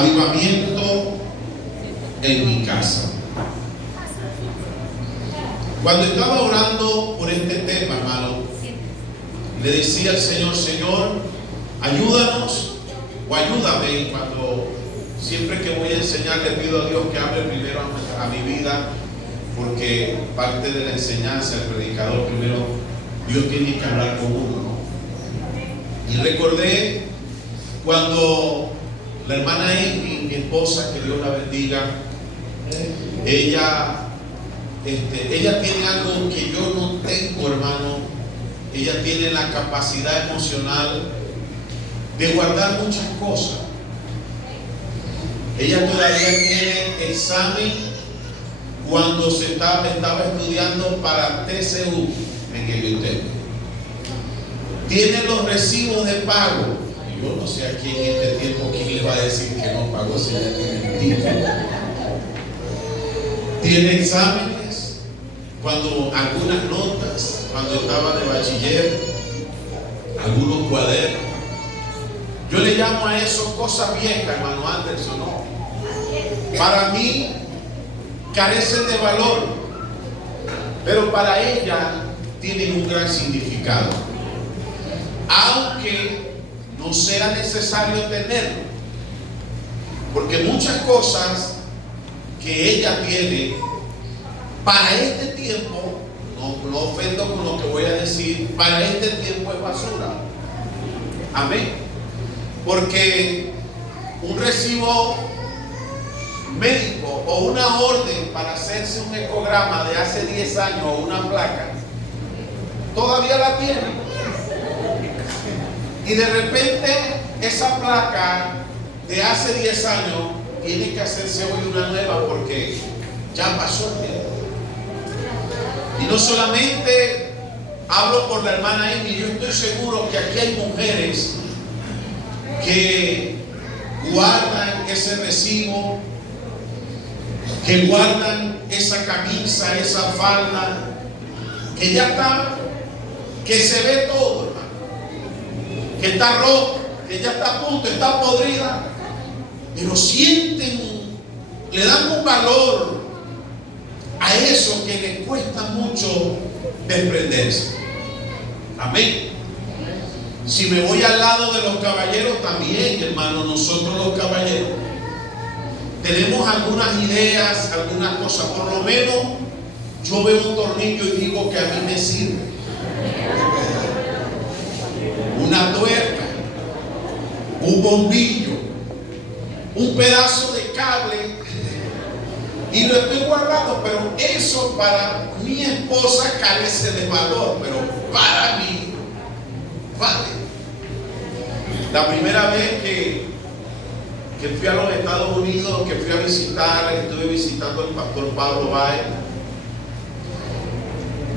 avivamiento en mi casa. Cuando estaba orando por este tema, hermano, le decía al Señor: Señor, ayúdanos o ayúdame. Cuando siempre que voy a enseñar, le pido a Dios que hable primero a mi vida, porque parte de la enseñanza, el predicador primero, Dios tiene que hablar con uno, ¿no? Y recordé cuando la hermana Amy, mi esposa, que Dios la bendiga, ella tiene algo que yo no tengo, hermano. Ella tiene la capacidad emocional de guardar muchas cosas. Ella todavía tiene examen cuando estaba estudiando para TCU en el UTEP. Tiene los recibos de pago. Y yo no sé aquí en este tiempo quién le va a decir que no pagó si ella tiene el título. Tiene exámenes, cuando algunas notas, cuando estaba de bachiller, algunos cuadernos. Yo le llamo a eso cosas viejas, hermano Anderson, ¿no? Para mí carecen de valor, pero para ella tienen un gran significado, aunque no sea necesario tenerlo, porque muchas cosas que ella tiene para este tiempo, no ofendo con lo que voy a decir, para este tiempo es basura. Amén. Porque un recibo médico o una orden para hacerse un ecograma de hace 10 años o una placa, todavía la tiene. Y de repente esa placa de hace 10 años tiene que hacerse hoy una nueva porque ya pasó el tiempo. Y no solamente hablo por la hermana Amy, yo estoy seguro que aquí hay mujeres que guardan ese recibo, que guardan esa camisa, esa falda, que ya está, que se ve todo, hermano, que está rota, que ya está a punto, está podrida, pero sienten, le dan un valor a eso que les cuesta mucho desprenderse. Amén. Si me voy al lado de los caballeros también, hermano, nosotros los caballeros tenemos algunas ideas, algunas cosas. Por lo menos yo veo un tornillo y digo que a mí me sirve. Una tuerca, un bombillo, un pedazo de cable, y lo estoy guardando, pero eso para mi esposa carece de valor, pero para mí vale. La primera vez que fui a los Estados Unidos, que fui a visitar, estuve visitando al pastor Pablo Báez,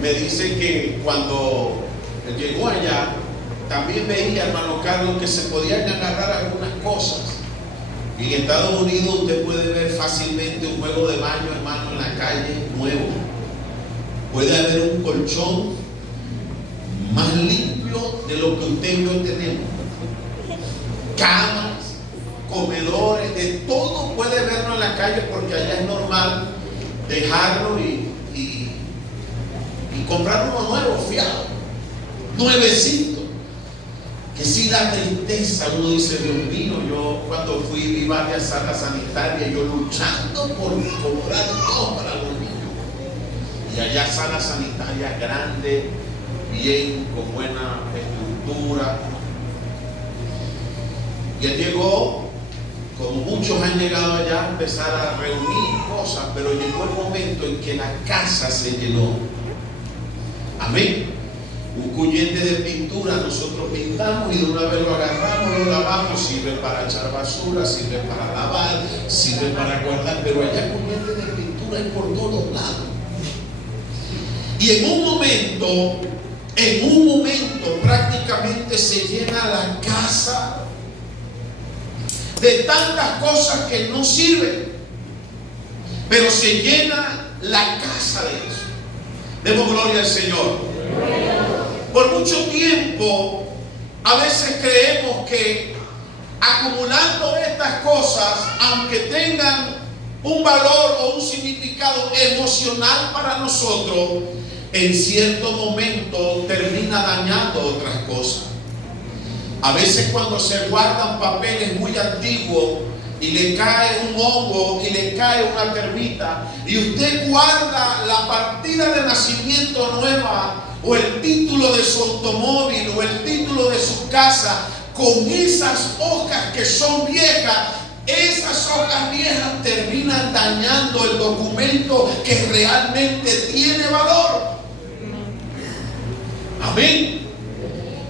me dice que cuando llegó allá, también veía, hermano Carlos, que se podían agarrar algunas cosas. Y en Estados Unidos usted puede ver fácilmente un juego de baño, hermano, en la calle, nuevo. Puede haber un colchón más limpio de lo que usted y yo tenemos. Camas, comedores, de todo puede verlo en la calle, porque allá es normal dejarlo y comprar uno nuevo, fiado, nuevecito. Que sí da tristeza. Uno dice: Dios mío, yo cuando fui vi varias salas sanitarias, yo luchando por comprar todo para los niños, y allá salas sanitarias grandes, bien, con buena estructura. Y él llegó, como muchos han llegado allá, a empezar a reunir cosas, pero llegó el momento en que la casa se llenó. Amén. Un cuyente de pintura, nosotros pintamos y de una vez lo agarramos, lo lavamos, sirve para echar basura, sirve para lavar, sirve para guardar, pero allá cuyente de pintura es por todos lados. Y en un momento prácticamente se llena la casa de tantas cosas que no sirven, pero se llena la casa de eso. Demos gloria al Señor. Por mucho tiempo, a veces creemos que acumulando estas cosas, aunque tengan un valor o un significado emocional para nosotros, en cierto momento termina dañando otras cosas. A veces cuando se guardan papeles muy antiguos y le cae un hongo y le cae una termita, y usted guarda la partida de nacimiento nueva o el título de su automóvil o el título de su casa, con esas hojas que son viejas, esas hojas viejas terminan dañando el documento que realmente tiene valor. Amén.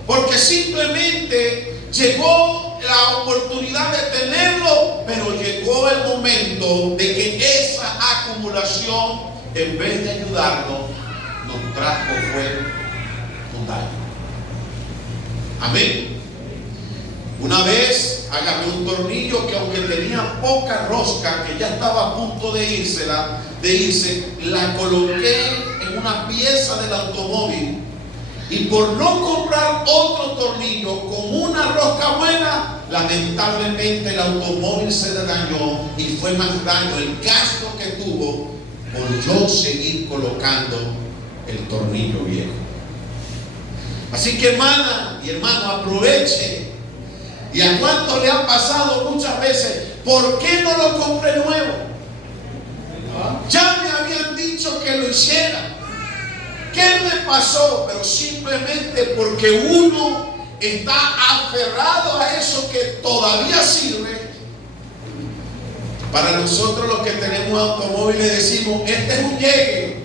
Porque simplemente llegó la oportunidad de tenerlo, pero llegó el momento de que esa acumulación, en vez de ayudarnos, nos trajo fue un daño. Amén. Una vez agarré un tornillo que, aunque tenía poca rosca, que ya estaba a punto de irse, la coloqué en una pieza del automóvil, y por no comprar otro tornillo con una rosca buena, lamentablemente el automóvil se le dañó, y fue más daño el gasto que tuvo por yo seguir colocando el tornillo viejo. Así que, hermana y hermano, aproveche. ¿Y a cuántos le han pasado muchas veces? ¿Por qué no lo compré nuevo? Ya me habían dicho que lo hiciera. ¿Qué me pasó? Pero simplemente porque uno está aferrado a eso que todavía sirve. Para nosotros los que tenemos automóviles decimos, este es un llegue.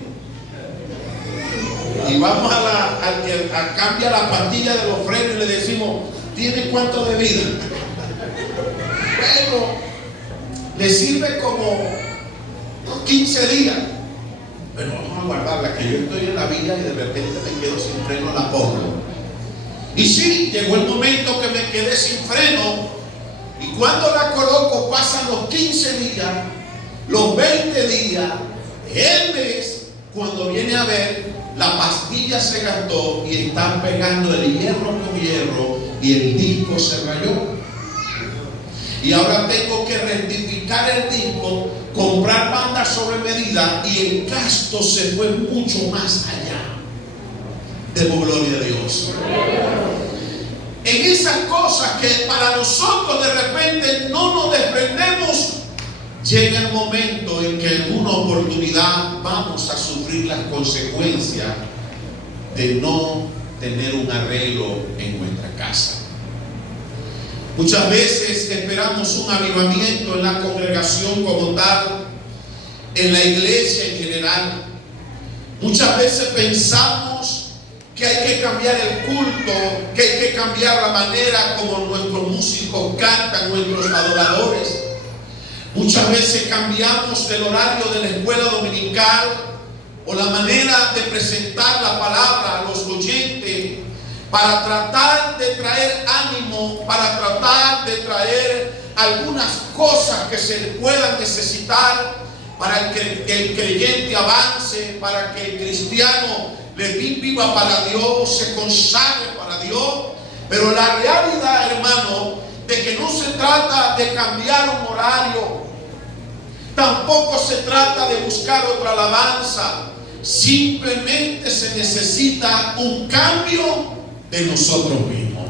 Y vamos al que cambia la pastilla de los frenos y le decimos, ¿tiene cuánto de vida? Bueno, le sirve como 15 días. Bueno, vamos a guardarla, que yo estoy en la vía y de repente me quedo sin freno, la pongo. Y sí, llegó el momento que me quedé sin freno, y cuando la coloco pasan los 15 días, los 20 días, el mes, cuando viene a ver, la pastilla se gastó y están pegando el hierro con hierro y el disco se rayó. Y ahora tengo que rectificar el disco, comprar bandas sobre medida, y el gasto se fue mucho más allá. Demos gloria a Dios. En esas cosas que para nosotros de repente no nos desprendemos, llega el momento en que en una oportunidad vamos a sufrir las consecuencias de no tener un arreglo en nuestra casa. Muchas veces esperamos un avivamiento en la congregación como tal, en la iglesia en general. Muchas veces pensamos que hay que cambiar el culto, que hay que cambiar la manera como nuestros músicos cantan, nuestros adoradores. Muchas veces cambiamos el horario de la escuela dominical o la manera de presentar la palabra a los oyentes para tratar de traer ánimo, para tratar de traer algunas cosas que se puedan necesitar para que el creyente avance, para que el cristiano le viva para Dios, se consagre para Dios. Pero la realidad, hermano, de que no se trata de cambiar un horario, tampoco se trata de buscar otra alabanza, simplemente se necesita un cambio de nosotros mismos.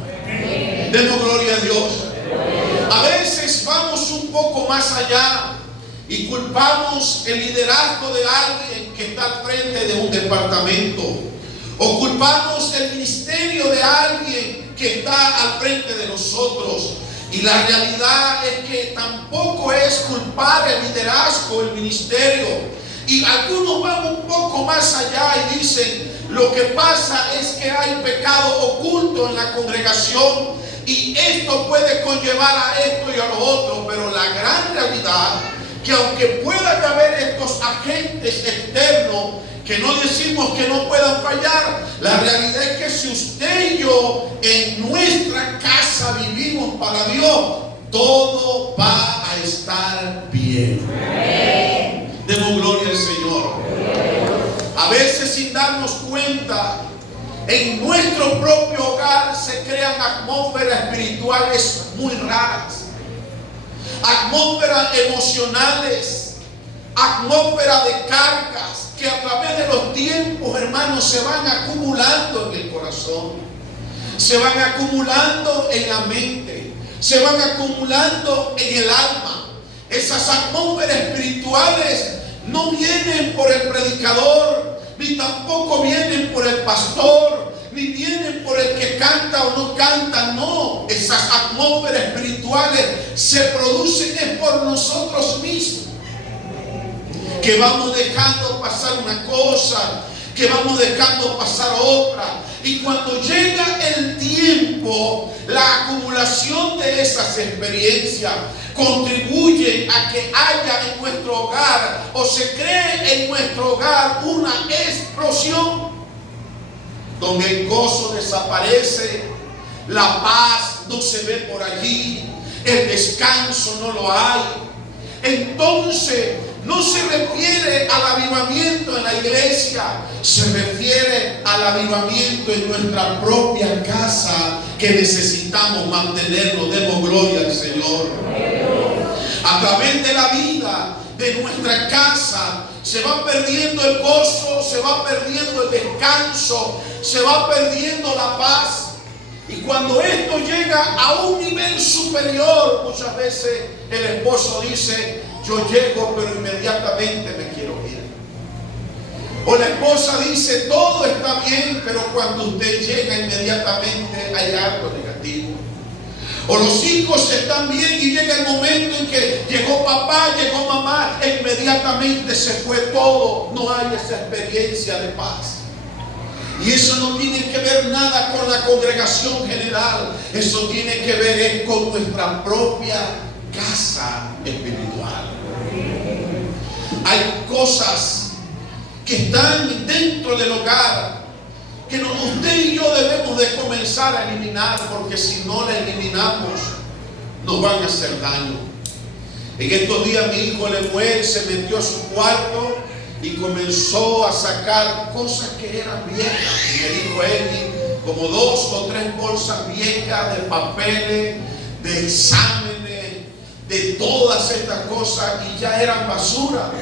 Demos gloria a Dios. A veces vamos un poco más allá y culpamos el liderazgo de alguien que está al frente de un departamento, o culpamos el ministerio de alguien que está al frente de nosotros. Y la realidad es que tampoco es culpar el liderazgo, el ministerio. Y algunos van un poco más allá y dicen, lo que pasa es que hay pecado oculto en la congregación y esto puede conllevar a esto y a lo otro. Pero la gran realidad, que aunque puedan haber estos agentes externos, que no decimos que no puedan fallar, la realidad es que si usted y yo en nuestra casa vivimos para Dios, todo va a estar bien. Demos gloria al Señor. A veces, sin darnos cuenta, en nuestro propio hogar se crean atmósferas espirituales muy raras. atmósferas emocionales, atmósfera de cargas que a través de los tiempos, hermanos, se van acumulando en el corazón, se van acumulando en la mente, se van acumulando en el alma. Esas atmósferas espirituales no vienen por el predicador, ni tampoco vienen por el pastor, ni vienen por el que canta o no canta. No, esas atmósferas espirituales se producen es por nosotros mismos, que vamos dejando pasar una cosa, que vamos dejando pasar otra. Y cuando llega el tiempo, la acumulación de esas experiencias contribuye a que haya en nuestro hogar, o se cree en nuestro hogar, una explosión donde el gozo desaparece, la paz no se ve por allí, el descanso no lo hay. Entonces no se refiere al avivamiento en la iglesia, se refiere al avivamiento en nuestra propia casa, que necesitamos mantenerlo. Demos gloria al Señor. A través de la vida de nuestra casa se va perdiendo el gozo, se va perdiendo el descanso, se va perdiendo la paz. Y cuando esto llega a un nivel superior, muchas veces el esposo dice: yo llego, pero inmediatamente me quiero ir. O la esposa dice: todo está bien, pero cuando usted llega, inmediatamente hay algo negativo. O los hijos están bien y llega el momento en que llegó papá, llegó mamá, e inmediatamente se fue todo. No hay esa experiencia de paz. Y eso no tiene que ver nada con la congregación general. Eso tiene que ver con nuestra propia casa espiritual. Hay cosas que están dentro del hogar que usted y yo debemos de comenzar a eliminar, porque si no la eliminamos nos van a hacer daño. En estos días mi hijo Lemuel se metió a su cuarto y comenzó a sacar cosas que eran viejas. Y me dijo Eli, como 2 o 3 bolsas viejas de papeles, de exámenes, de todas estas cosas, y ya eran basura.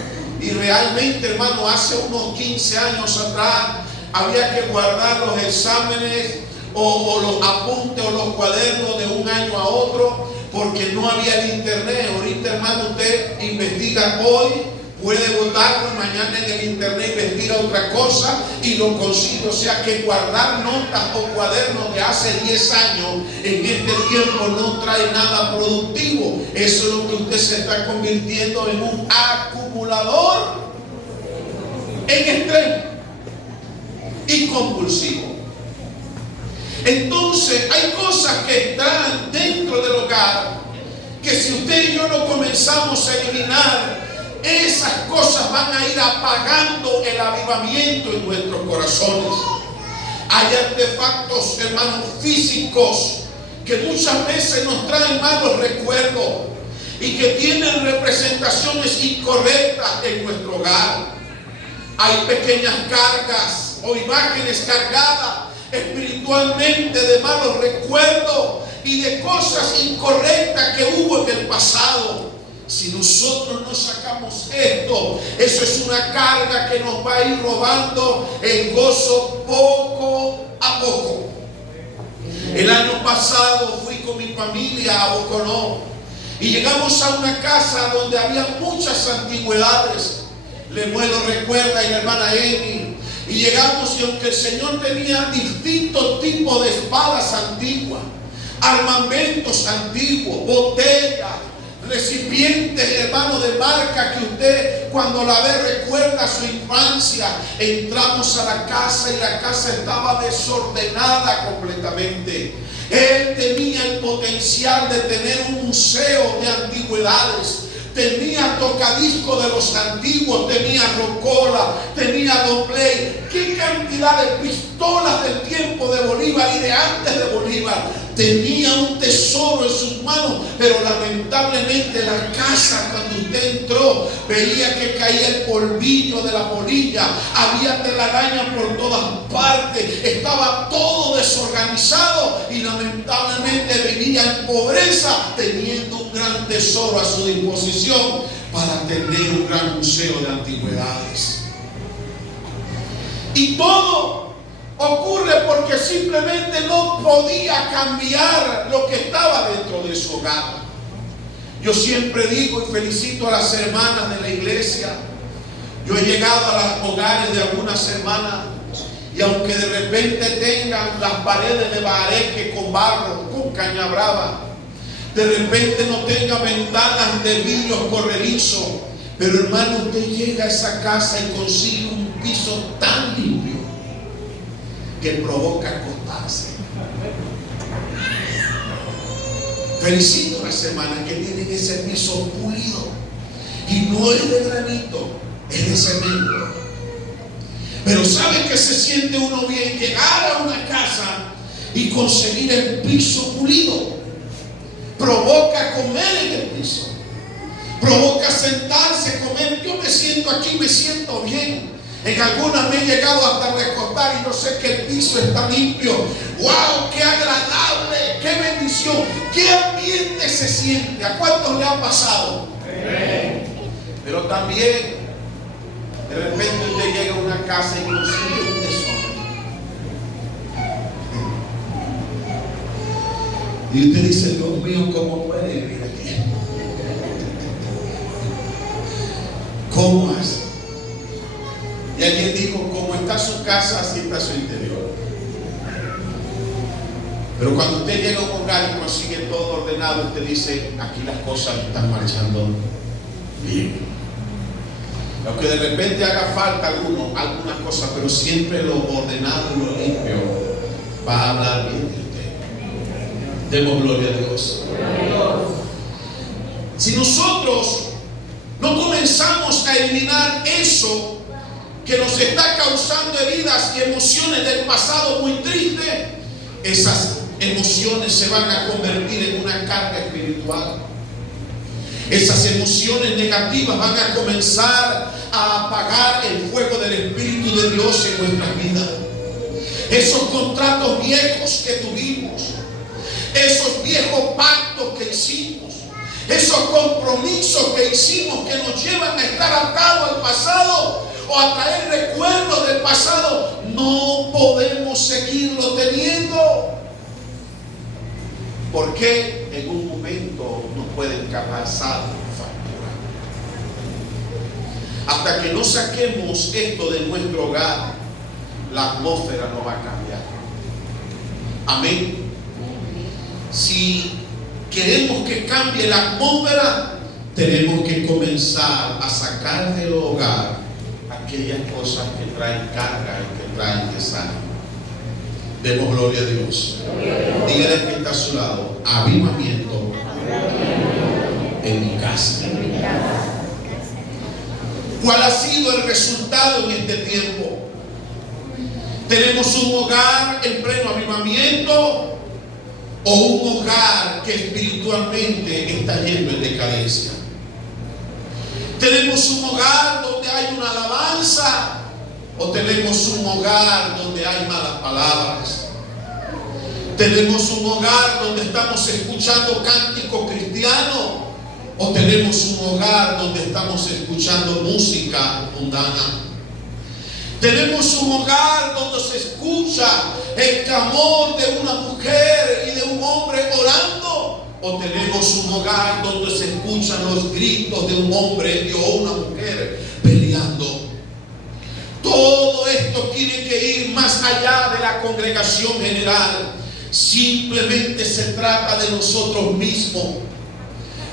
Y realmente, hermano, hace unos 15 años atrás había que guardar los exámenes o los apuntes o los cuadernos de un año a otro, porque no había el internet. Ahorita, hermano, usted investiga hoy, puede botarlo, mañana en el internet investiga otra cosa y lo consigue. O sea que guardar notas o cuadernos de hace 10 años en este tiempo no trae nada productivo. Eso es lo que usted se está convirtiendo en un acumulador en extremo y compulsivo. Entonces hay cosas que están dentro del hogar que si usted y yo no comenzamos a eliminar, esas cosas van a ir apagando el avivamiento en nuestros corazones. Hay artefactos, hermanos, físicos que muchas veces nos traen malos recuerdos y que tienen representaciones incorrectas en nuestro hogar. Hay pequeñas cargas o imágenes cargadas espiritualmente de malos recuerdos y de cosas incorrectas que hubo en el pasado. Si nosotros no sacamos esto, eso es una carga que nos va a ir robando el gozo poco a poco. El año pasado fui con mi familia a Boconó y llegamos a una casa donde había muchas antigüedades. Lemuel lo recuerda, y la hermana Emi. Y llegamos, y aunque el Señor tenía distintos tipos de espadas antiguas, armamentos antiguos, botellas, recipientes, hermano, de marca que usted cuando la ve recuerda su infancia. Entramos a la casa y la casa estaba desordenada completamente. Él tenía el potencial de tener un museo de antigüedades. Tenía tocadisco de los antiguos, tenía rocola, tenía dobley. Qué cantidad de pistolas del tiempo de Bolívar y de antes de Bolívar. Tenía un tesoro en sus manos, pero lamentablemente la casa, cuando usted entró, veía que caía el polvillo de la polilla, había telaraña por todas partes, estaba todo desorganizado y lamentablemente vivía en pobreza, teniendo un gran tesoro a su disposición para tener un gran museo de antigüedades. Y todo ocurre porque simplemente no podía cambiar lo que estaba dentro de su hogar. Yo siempre digo y felicito a las hermanas de la iglesia. Yo he llegado a los hogares de algunas hermanas y aunque de repente tengan las paredes de bareque con barro, con caña brava, de repente no tenga ventanas de vidrios corredizos, pero hermano, usted llega a esa casa y consigue un piso tan limpio que provoca acostarse. Felicito a las hermanas que tienen ese piso pulido y no es de granito, es de cemento. Pero ¿sabe que se siente uno bien? Llegar a una casa y conseguir el piso pulido provoca comer en el piso, provoca sentarse, comer. Yo me siento aquí, me siento bien. En algunas me he llegado hasta recostar y no sé que el piso está limpio. ¡Wow! ¡Qué agradable! ¡Qué bendición! ¡Qué ambiente se siente! ¿A cuántos le ha pasado? Pero también de repente usted llega a una casa y consigue un desorden. Y usted dice, Dios mío, ¿cómo puede vivir aquí? ¿Cómo hace? Y alguien dijo, como está su casa, así está su interior. Pero cuando usted llega a un hogar y consigue todo ordenado, usted dice, aquí las cosas están marchando bien. Aunque de repente haga falta algunas cosas, pero siempre lo ordenado y lo limpio va a hablar bien de usted. Demos gloria a Dios. Si nosotros no comenzamos a eliminar eso que nos está causando heridas y emociones del pasado muy tristes, esas emociones se van a convertir en una carga espiritual. Esas emociones negativas van a comenzar a apagar el fuego del Espíritu de Dios en nuestras vidas. Esos contratos viejos que tuvimos, esos viejos pactos que hicimos, esos compromisos que hicimos que nos llevan a estar atados al pasado o a traer recuerdos del pasado, no podemos seguirlo teniendo, porque en un momento nos pueden pasar factura. Hasta que no saquemos esto de nuestro hogar, la atmósfera no va a cambiar. Amén. Si queremos que cambie la atmósfera, tenemos que comenzar a sacar del hogar aquellas cosas que traen carga y que traen desánimo. Demos gloria a Dios. Dígale que está a su lado, avivamiento en mi casa. ¿Cuál ha sido el resultado en este tiempo? ¿Tenemos un hogar en pleno avivamiento o un hogar que espiritualmente está yendo en decadencia? ¿Tenemos un hogar donde hay una alabanza o tenemos un hogar donde hay malas palabras? ¿Tenemos un hogar donde estamos escuchando cántico cristiano o tenemos un hogar donde estamos escuchando música mundana? ¿Tenemos un hogar donde se escucha el clamor de una mujer y de un hombre orando? ¿O tenemos un hogar donde se escuchan los gritos de un hombre o una mujer peleando? Todo esto tiene que ir más allá de la congregación general. Simplemente se trata de nosotros mismos.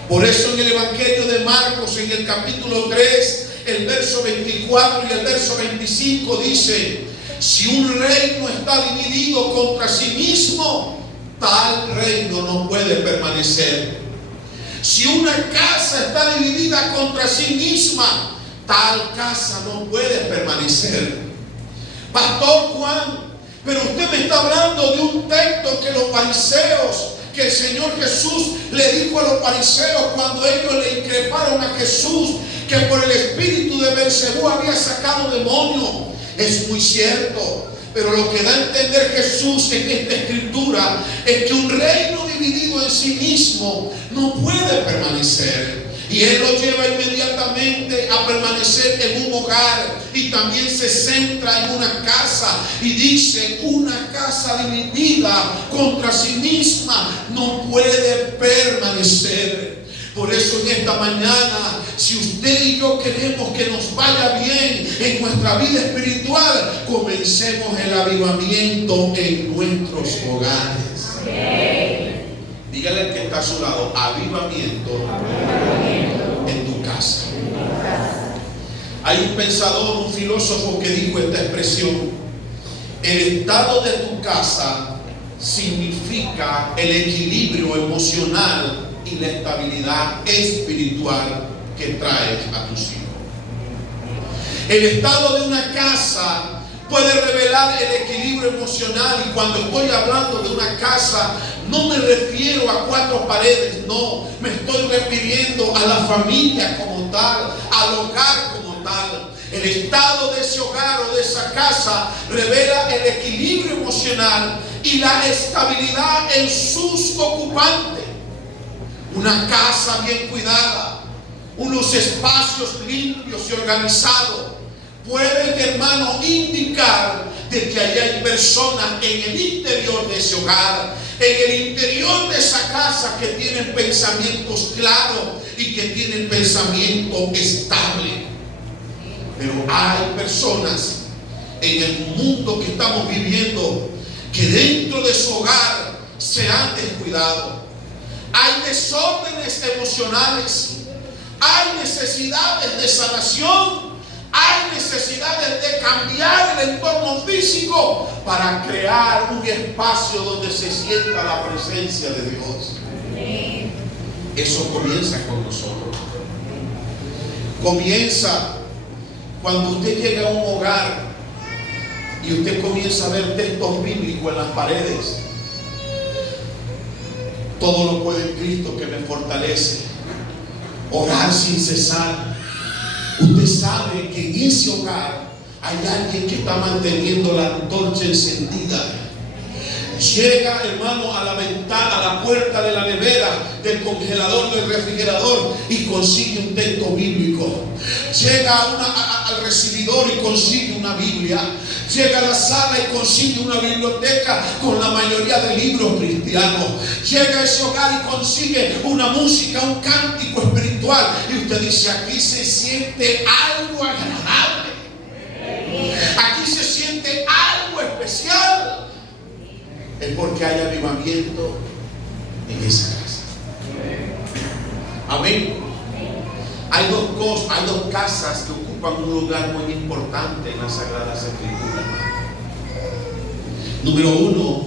Por eso en el Evangelio de Marcos, en el capítulo 3, el verso 24 y el verso 25 dice: si un reino está dividido contra sí mismo, tal reino no puede permanecer. Si una casa está dividida contra sí misma, tal casa no puede permanecer. Pastor Juan, pero usted me está hablando de un texto que los fariseos, que el Señor Jesús le dijo a los fariseos cuando ellos le increparon a Jesús que por el espíritu de Beelzebú había sacado demonios. Es muy cierto. Pero lo que da a entender Jesús en esta escritura es que un reino dividido en sí mismo no puede permanecer. Y Él lo lleva inmediatamente a permanecer en un hogar, y también se centra en una casa y dice: una casa dividida contra sí misma no puede permanecer. Por eso en esta mañana, si usted y yo queremos que nos vaya bien en nuestra vida espiritual, comencemos el avivamiento en nuestros hogares. Dígale al que está a su lado: avivamiento en tu casa. Hay un pensador, un filósofo que dijo esta expresión: el estado de tu casa significa el equilibrio emocional y la estabilidad espiritual que traes a tus hijos. El estado de una casa puede revelar el equilibrio emocional, y cuando estoy hablando de una casa no me refiero a cuatro paredes, no, me estoy refiriendo a la familia como tal, al hogar como tal. El estado de ese hogar o de esa casa revela el equilibrio emocional y la estabilidad en sus ocupantes. Una casa bien cuidada, unos espacios limpios y organizados pueden, hermano, indicar de que allá hay personas en el interior de ese hogar, en el interior de esa casa, que tienen pensamientos claros y que tienen pensamiento estable. Pero hay personas en el mundo que estamos viviendo que dentro de su hogar se han descuidado. Hay desórdenes emocionales, hay necesidades de sanación, hay necesidades de cambiar el entorno físico para crear un espacio donde se sienta la presencia de Dios. Eso comienza con nosotros. Comienza cuando usted llega a un hogar y usted comienza a ver textos bíblicos en las paredes. Todo lo puede en Cristo que me fortalece. Orar sin cesar. Usted sabe que en ese hogar hay alguien que está manteniendo la antorcha encendida. Llega, hermano, a la ventana, a la puerta de la nevera, del congelador, del refrigerador, y consigue un texto bíblico. Llega al recibidor y consigue una Biblia. Llega a la sala y consigue una biblioteca con la mayoría de libros cristianos. Llega a ese hogar y consigue una música, un cántico espiritual. Y usted dice: aquí se siente algo agradable. Aquí se siente algo especial. Es porque hay avivamiento en esa casa. Amén. Hay dos casas que ocupan un lugar muy importante en las Sagradas Escrituras. Número uno,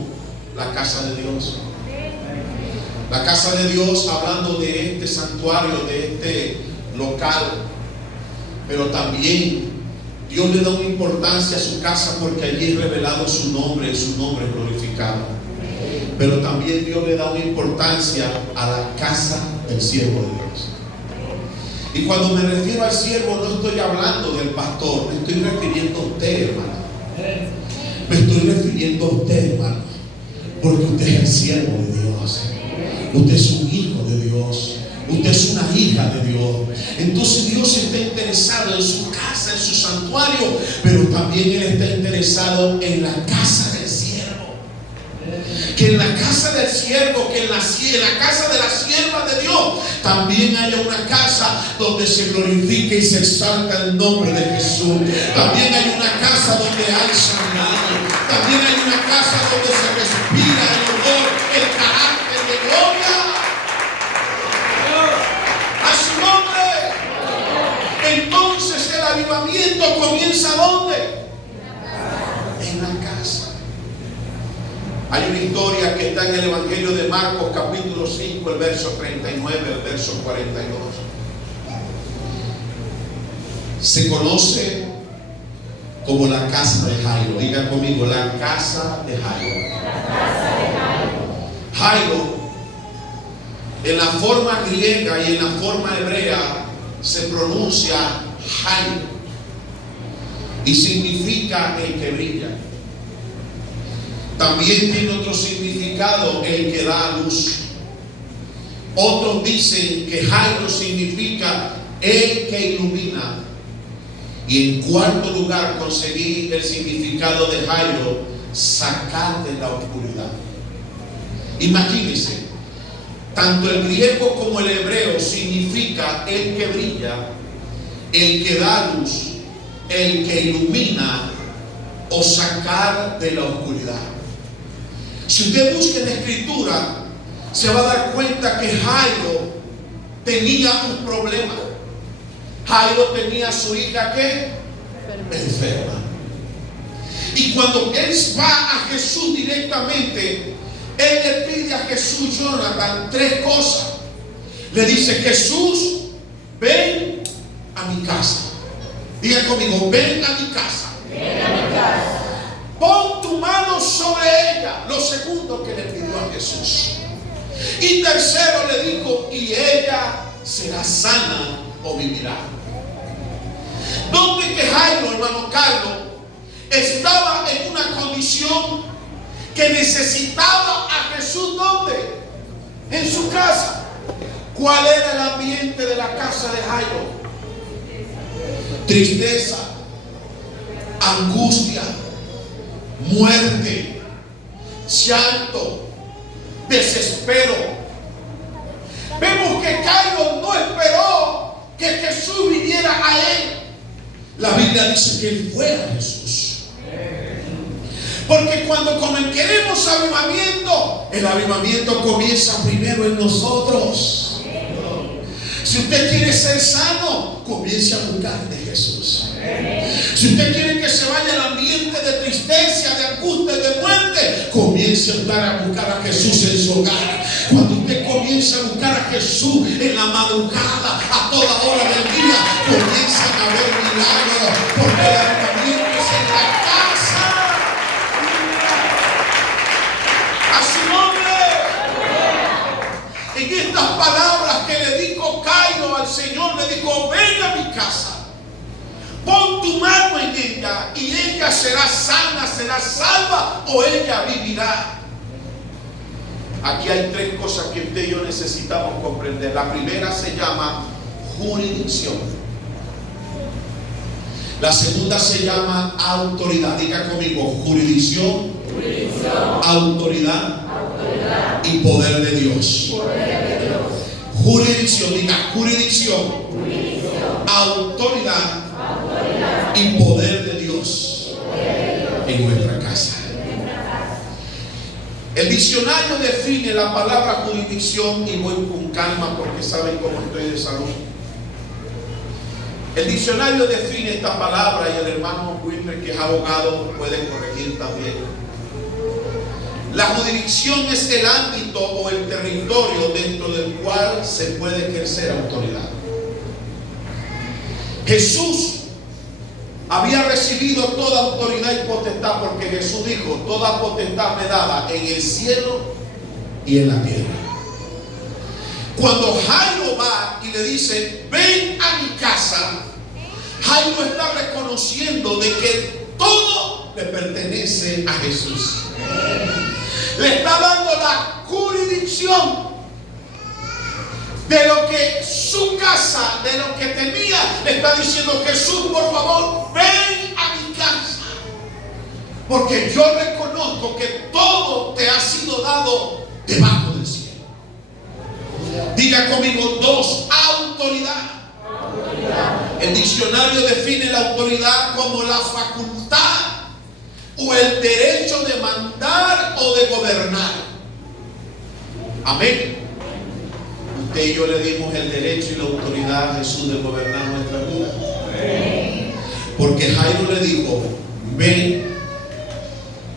la casa de Dios. La casa de Dios, hablando de este santuario, de este local. Pero también Dios le da una importancia a su casa porque allí es revelado su nombre glorificado. Pero también Dios le da una importancia a la casa del siervo de Dios. Y cuando me refiero al siervo, no estoy hablando del pastor, me estoy refiriendo a usted, hermano. Me estoy refiriendo a usted, hermano, porque usted es el siervo de Dios. Usted es un hijo de Dios. Usted es una hija de Dios. Entonces Dios está interesado en su casa, en su santuario, pero también Él está interesado en la casa del siervo. Que en la casa del siervo, que en la casa de la sierva de Dios, también haya una casa donde se glorifique y se exalta el nombre de Jesús. También hay una casa donde hay sanidad. También hay una casa donde se respira el olor, el carácter de gloria. A su nombre. Entonces el avivamiento comienza ¿dónde? En la casa. Hay una historia que está en el Evangelio de Marcos, capítulo 5, el verso 39, el verso 42. Se conoce como la casa de Jairo. Diga conmigo, la casa de Jairo. La casa de Jairo. Jairo, en la forma griega y en la forma hebrea, se pronuncia Jairo y significa el que brilla. También tiene otro significado, el que da a luz. Otros dicen que Jairo significa el que ilumina. Y en cuarto lugar conseguí el significado de Jairo, sacar de la oscuridad. Imagínense, tanto el griego como el hebreo significa el que brilla, el que da luz, el que ilumina o sacar de la oscuridad. Si usted busca en la escritura, se va a dar cuenta que Jairo tenía un problema. Jairo tenía a su hija ¿qué? Enferma. Y cuando él va a Jesús directamente, él le pide a Jesús, Jonathan, tres cosas. Le dice: Jesús, ven a mi casa. Diga conmigo: ven a mi casa. Ven a mi casa. Pon tu mano sobre ella. Lo segundo que le pidió a Jesús. Y tercero le dijo: y ella será sana o vivirá. Donde que Jairo, hermano Carlos, estaba en una condición que necesitaba a Jesús. ¿Dónde? En su casa. ¿Cuál era el ambiente de la casa de Jairo? Tristeza, angustia, muerte, llanto, desespero. Vemos que Jairo no esperó que Jesús viniera a él. La Biblia dice que él fue a Jesús. Porque cuando queremos avivamiento, el avivamiento comienza primero en nosotros. Si usted quiere ser sano, comience a buscar de Jesús. Si usted quiere que se vaya el ambiente de tristeza, de angustia y de muerte, comience a buscar a Jesús en su hogar. Cuando usted comience a buscar a Jesús en la madrugada, a toda hora del día, comienzan a haber milagros, porque el avivamiento es en la casa. A su nombre. En estas palabras que le dijo Jairo al Señor, le dijo: ven a mi casa. Pon tu mano en ella y ella será sana, será salva o ella vivirá. Aquí hay tres cosas que usted y yo necesitamos comprender. La primera se llama jurisdicción. La segunda se llama autoridad. Diga conmigo: jurisdicción, autoridad y poder de Dios. Jurisdicción, diga jurisdicción, autoridad y poder de Dios en nuestra casa. El diccionario define la palabra jurisdicción, y voy con calma porque saben cómo estoy de salud. El diccionario define esta palabra, y el hermano Wilmer, que es abogado, puede corregir también. La jurisdicción es el ámbito o el territorio dentro del cual se puede ejercer autoridad. Jesús había recibido toda autoridad y potestad, porque Jesús dijo: toda potestad me dada en el cielo y en la tierra. Cuando Jairo va y le dice: ven a mi casa, Jairo está reconociendo de que todo le pertenece a Jesús. Le está dando la jurisdicción de lo que su casa, de lo que tenía. Le está diciendo: Jesús, por favor, ven a mi casa, porque yo reconozco que todo te ha sido dado debajo del cielo. Diga conmigo: dos, autoridad. El diccionario define la autoridad como la facultad o el derecho de mandar o de gobernar. Amén. Usted y yo le dimos el derecho y la autoridad a Jesús de gobernar nuestra vida. Porque Jairo le dijo: ven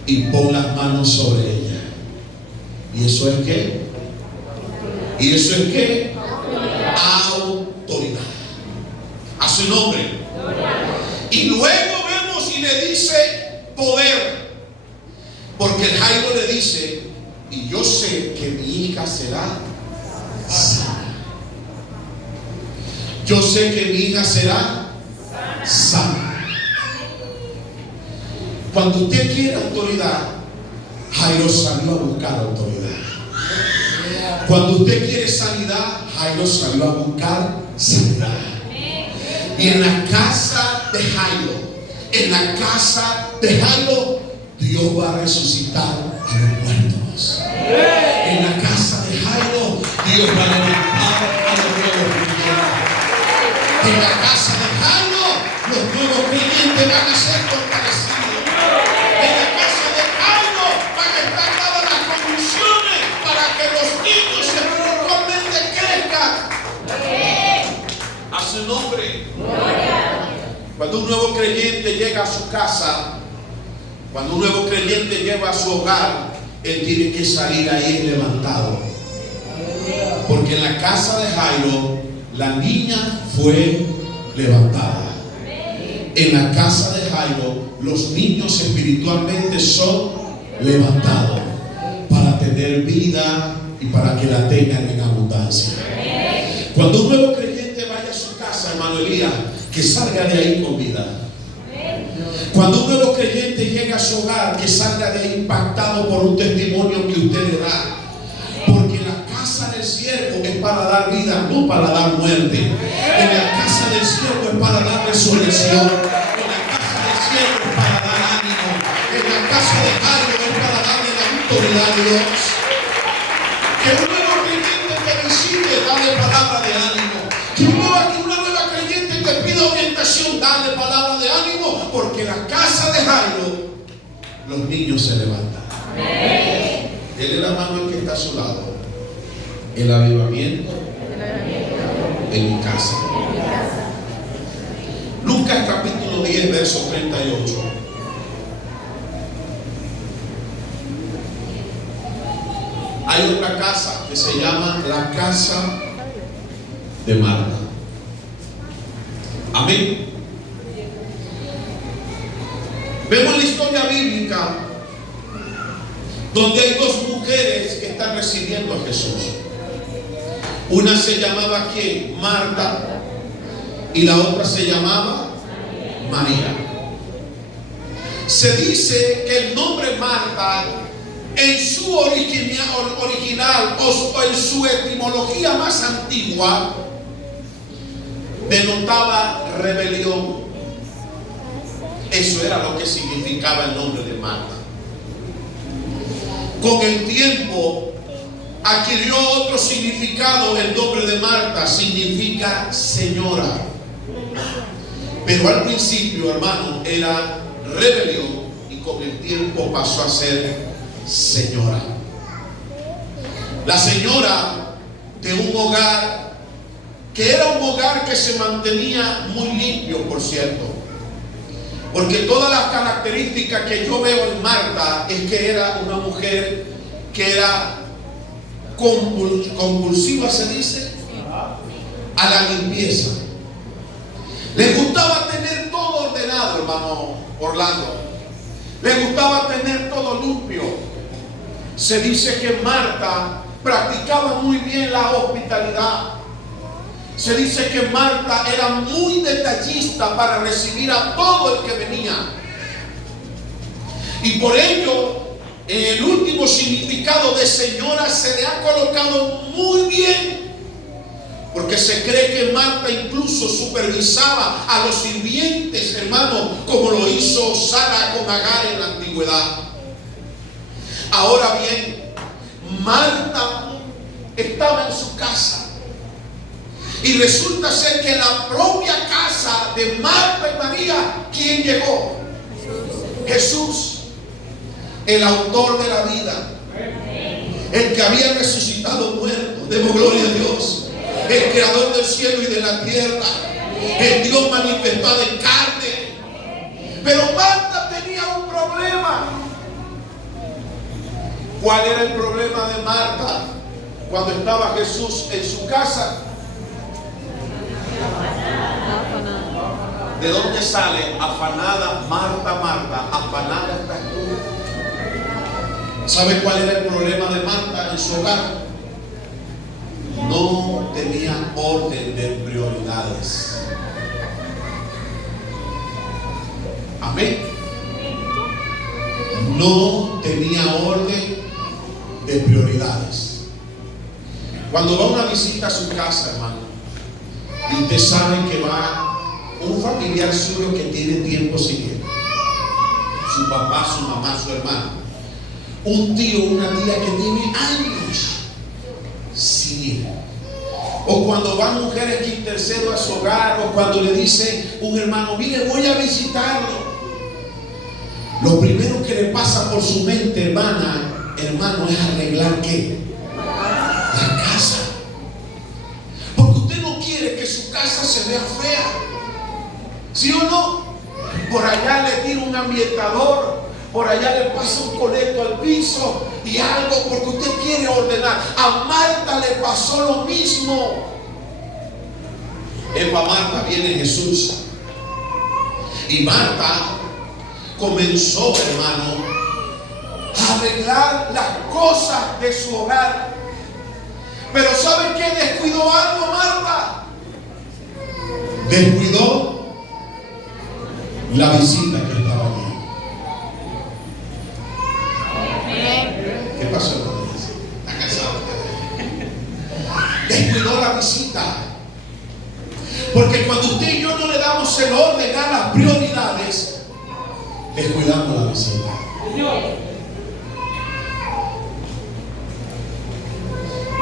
y pon las manos sobre ella. ¿Y eso es qué? ¿Y eso es qué? Autoridad. A su nombre. Y luego vemos y le dice poder. Porque el Jairo le dice: y yo sé que mi hija será sana. Yo sé que mi hija será sana. Cuando usted quiere autoridad, Jairo salió a buscar autoridad. Cuando usted quiere sanidad, Jairo salió a buscar sanidad. Y en la casa de Jairo, Dios va a resucitar a los muertos. En la casa de Jairo, Dios va a levantar a los nuevos creyentes. En la casa de Jairo, los nuevos creyentes van a ser fortalecidos. En la casa de Jairo van a estar dadas las condiciones para que los niños espiritualmente crezcan. A su nombre. Cuando un nuevo creyente llega a su casa, cuando un nuevo creyente llega a su hogar, él tiene que salir ahí levantado. Porque en la casa de Jairo, la niña fue levantada. En la casa de Jairo, los niños espiritualmente son levantados para tener vida y para que la tengan en abundancia. Cuando un nuevo creyente vaya a su casa, hermano Elías, que salga de ahí con vida. Cuando un nuevo creyente llega a su hogar, que salga de ahí impactado por un testimonio que usted le da. Porque la casa del siervo es para dar vida, no para dar muerte. En la casa del siervo es para dar resurrección. En la casa del siervo es para dar ánimo. En la casa de Jairo es para darle la autoridad a Dios. Que un nuevo creyente te visite, dale palabra de ánimo. Que una nueva creyente te pida orientación, dale palabra de ánimo. Porque en la casa de Jairo los niños se levantan. Dele la mano al que está a su lado. El avivamiento en mi casa. Lucas capítulo 10, verso 38. Hay otra casa que se llama la casa de Marta. Amén. Vemos la historia bíblica donde hay dos mujeres que están recibiendo a Jesús. Una se llamaba ¿quién? Marta, y la otra se llamaba María. Se dice que el nombre Marta, en su original o en su etimología más antigua, denotaba rebelión. Eso era lo que significaba el nombre de Marta. Con el tiempo adquirió otro significado. El nombre de Marta significa señora, pero al principio, hermano, era rebelión y con el tiempo pasó a ser señora. La señora de un hogar que era un hogar que se mantenía muy limpio, por cierto, porque todas las características que yo veo en Marta es que era una mujer que era compulsiva, se dice, a la limpieza. Le gustaba tener todo ordenado, hermano Orlando. Le gustaba tener todo limpio. Se dice que Marta practicaba muy bien la hospitalidad. Se dice que Marta era muy detallista para recibir a todo el que venía. Y por ello, en el último significado de señora se le ha colocado muy bien. Porque se cree que Marta incluso supervisaba a los sirvientes, hermano, como lo hizo Sara con Agar en la antigüedad. Ahora bien, Marta estaba en su casa. Y resulta ser que en la propia casa de Marta y María, ¿quién llegó? Jesús, el autor de la vida, el que había resucitado muerto. Demos gloria a Dios, el creador del cielo y de la tierra, el Dios manifestado en carne. Pero Marta tenía un problema. ¿Cuál era el problema de Marta cuando estaba Jesús en su casa? ¿De dónde sale? Afanada, Marta, Marta, afanada estás tú. ¿Sabe cuál era el problema de Marta en su hogar? no tenía orden de prioridades. Amén. No tenía orden de prioridades. Cuando va una visita a su casa, hermano, y usted sabe que va un familiar suyo que tiene tiempo sin él, su papá, su mamá, su hermano, un tío, una tía que tiene años sin él, o cuando van mujeres que interceden a su hogar, o cuando le dice un hermano, mire, voy a visitarlo, lo primero que le pasa por su mente, hermano, es arreglar ¿qué? La casa. Porque usted no quiere que su casa se vea fea, ¿sí o no? Por allá le tira un ambientador, por allá le pasa un coleto al piso y algo, porque usted quiere ordenar. A Marta le pasó lo mismo. Para Marta viene Jesús, y Marta comenzó, hermano, a arreglar las cosas de su hogar. Pero ¿saben qué? Descuidó algo Marta. Descuidó la visita que estaba allí. ¿Qué pasó, hermano? ¿Está cansado? Descuidó la visita. Porque cuando usted y yo no le damos el orden a las prioridades, descuidamos la visita.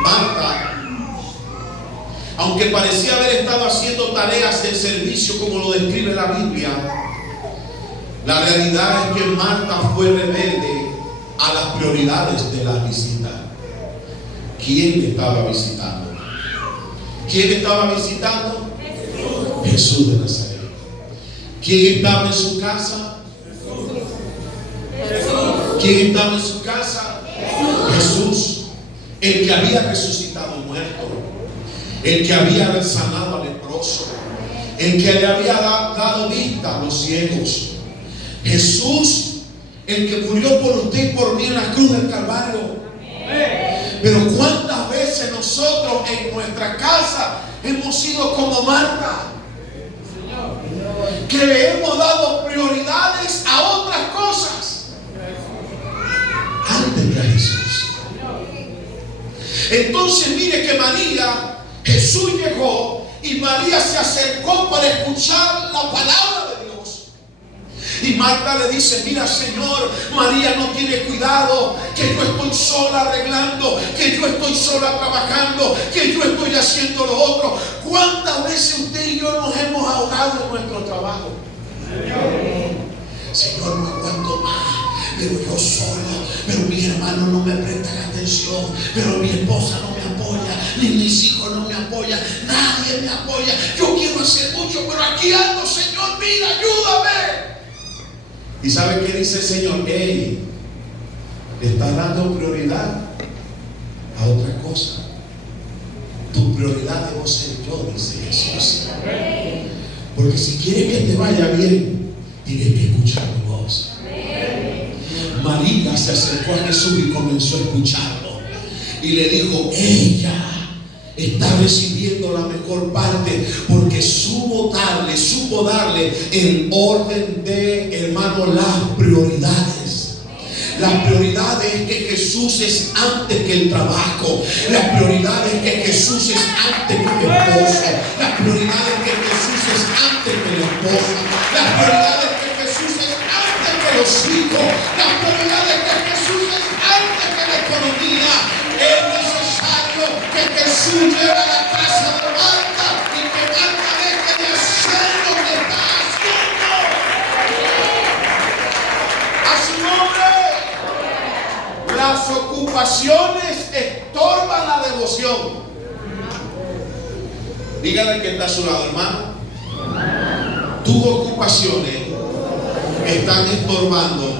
Marta, aunque parecía haber estado haciendo tareas de servicio como lo describe la Biblia, la realidad es que Marta fue rebelde a las prioridades de la visita. ¿Quién estaba visitando? ¿Quién estaba visitando? Jesús de Nazaret. ¿Quién estaba en su casa? ¿Quién estaba en su casa? Jesús. El que había resucitado muerto, el que había sanado al leproso, el que le había dado vista a los ciegos. Jesús, el que murió por usted y por mí en la cruz del Calvario. Pero ¿cuántas veces nosotros en nuestra casa hemos sido como Marta? Que le hemos dado prioridades a otras cosas antes que a Jesús. Entonces mire que María, Jesús llegó y María se acercó para escuchar la palabra de Dios. Y Marta le dice, mira Señor, María no tiene cuidado, que yo estoy sola arreglando, que yo estoy sola trabajando, que yo estoy haciendo lo otro. ¿Cuántas veces usted y yo nos hemos ahogado en nuestro trabajo? Señor, no aguanto más. Pero yo solo, pero mis hermanos no me prestan atención, pero mi esposa no me apoya, ni mis hijos no me apoyan, nadie me apoya. Yo quiero hacer mucho, pero aquí ando, Señor, mira, ayúdame. ¿Y sabe qué dice el Señor? Le está dando prioridad a otra cosa. Tu prioridad debo ser yo, dice Jesús. Porque si quieres que te vaya bien, tienes que escuchar mi voz. María se acercó a Jesús y comenzó a escucharlo. Y le dijo, ella está recibiendo la mejor parte porque supo darle el orden de, hermano, las prioridades. Las prioridades es que Jesús es antes que el trabajo. Las prioridades es que Jesús es antes que el esposo. Las prioridades es que Jesús es antes que la esposa. Las prioridades es que Jesús es antes que los hijos. Las prioridades es que Jesús es antes que la economía. Es necesario que Jesús llegue a la casa de Marta y que Marta deje de hacer lo que está haciendo. A su nombre. Las ocupaciones estorban la devoción. Dígale que está a su lado, hermano. Tus ocupaciones están estorbando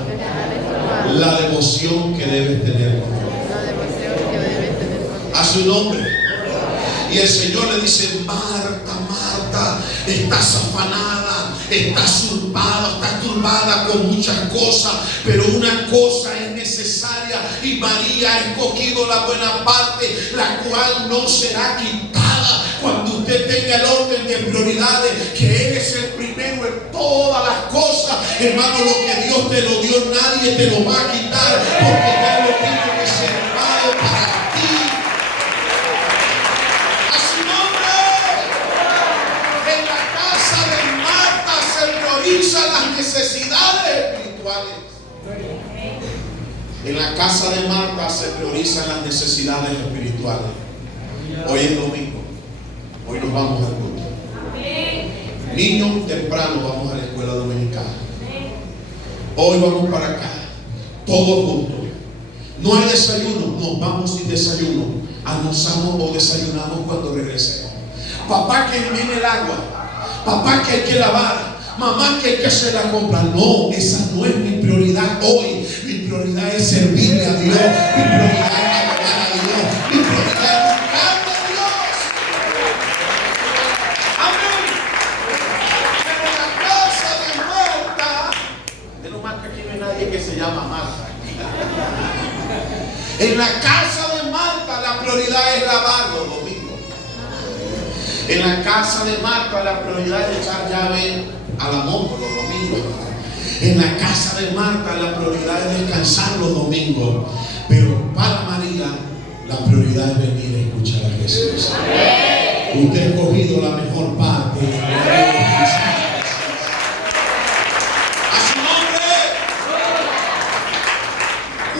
la devoción que debes tener con Dios. A su nombre. Y el Señor le dice, Marta, Marta, estás afanada, estás turbada con muchas cosas, pero una cosa es necesaria necesaria, y María ha escogido la buena parte, la cual no será quitada. Cuando usted tenga el orden de prioridades, que Él es el primero en todas las cosas, hermano, lo que Dios te lo dio, nadie te lo va a quitar, porque ya lo tiene reservado para ti. A su nombre. En la casa de Marta se priorizan las necesidades espirituales. En la casa de Marta se priorizan las necesidades espirituales. Hoy es domingo. Hoy nos vamos al culto. Niños, temprano vamos a la escuela dominical. Hoy vamos para acá. Todos juntos. No hay desayuno. Nos vamos sin desayuno. Almorzamos o desayunamos cuando regresemos. Papá, que viene el agua. Papá, que hay que lavar. Mamá, que hay que hacer la compra. No, esa no es mi prioridad hoy. Mi prioridad es servirle a Dios. Mi prioridad es adorar a Dios. Mi prioridad es buscarle a Dios. Amén. Pero en la casa de Marta, menos mal que aquí no hay nadie que se llama Marta. En la casa de Marta la prioridad es lavar los domingos. En la casa de Marta la prioridad es echar llave a la moto los domingos. En la casa de Marta la prioridad es descansar los domingos. Pero para María la prioridad es venir a escuchar a Jesús. Usted ha escogido la mejor parte. A su nombre.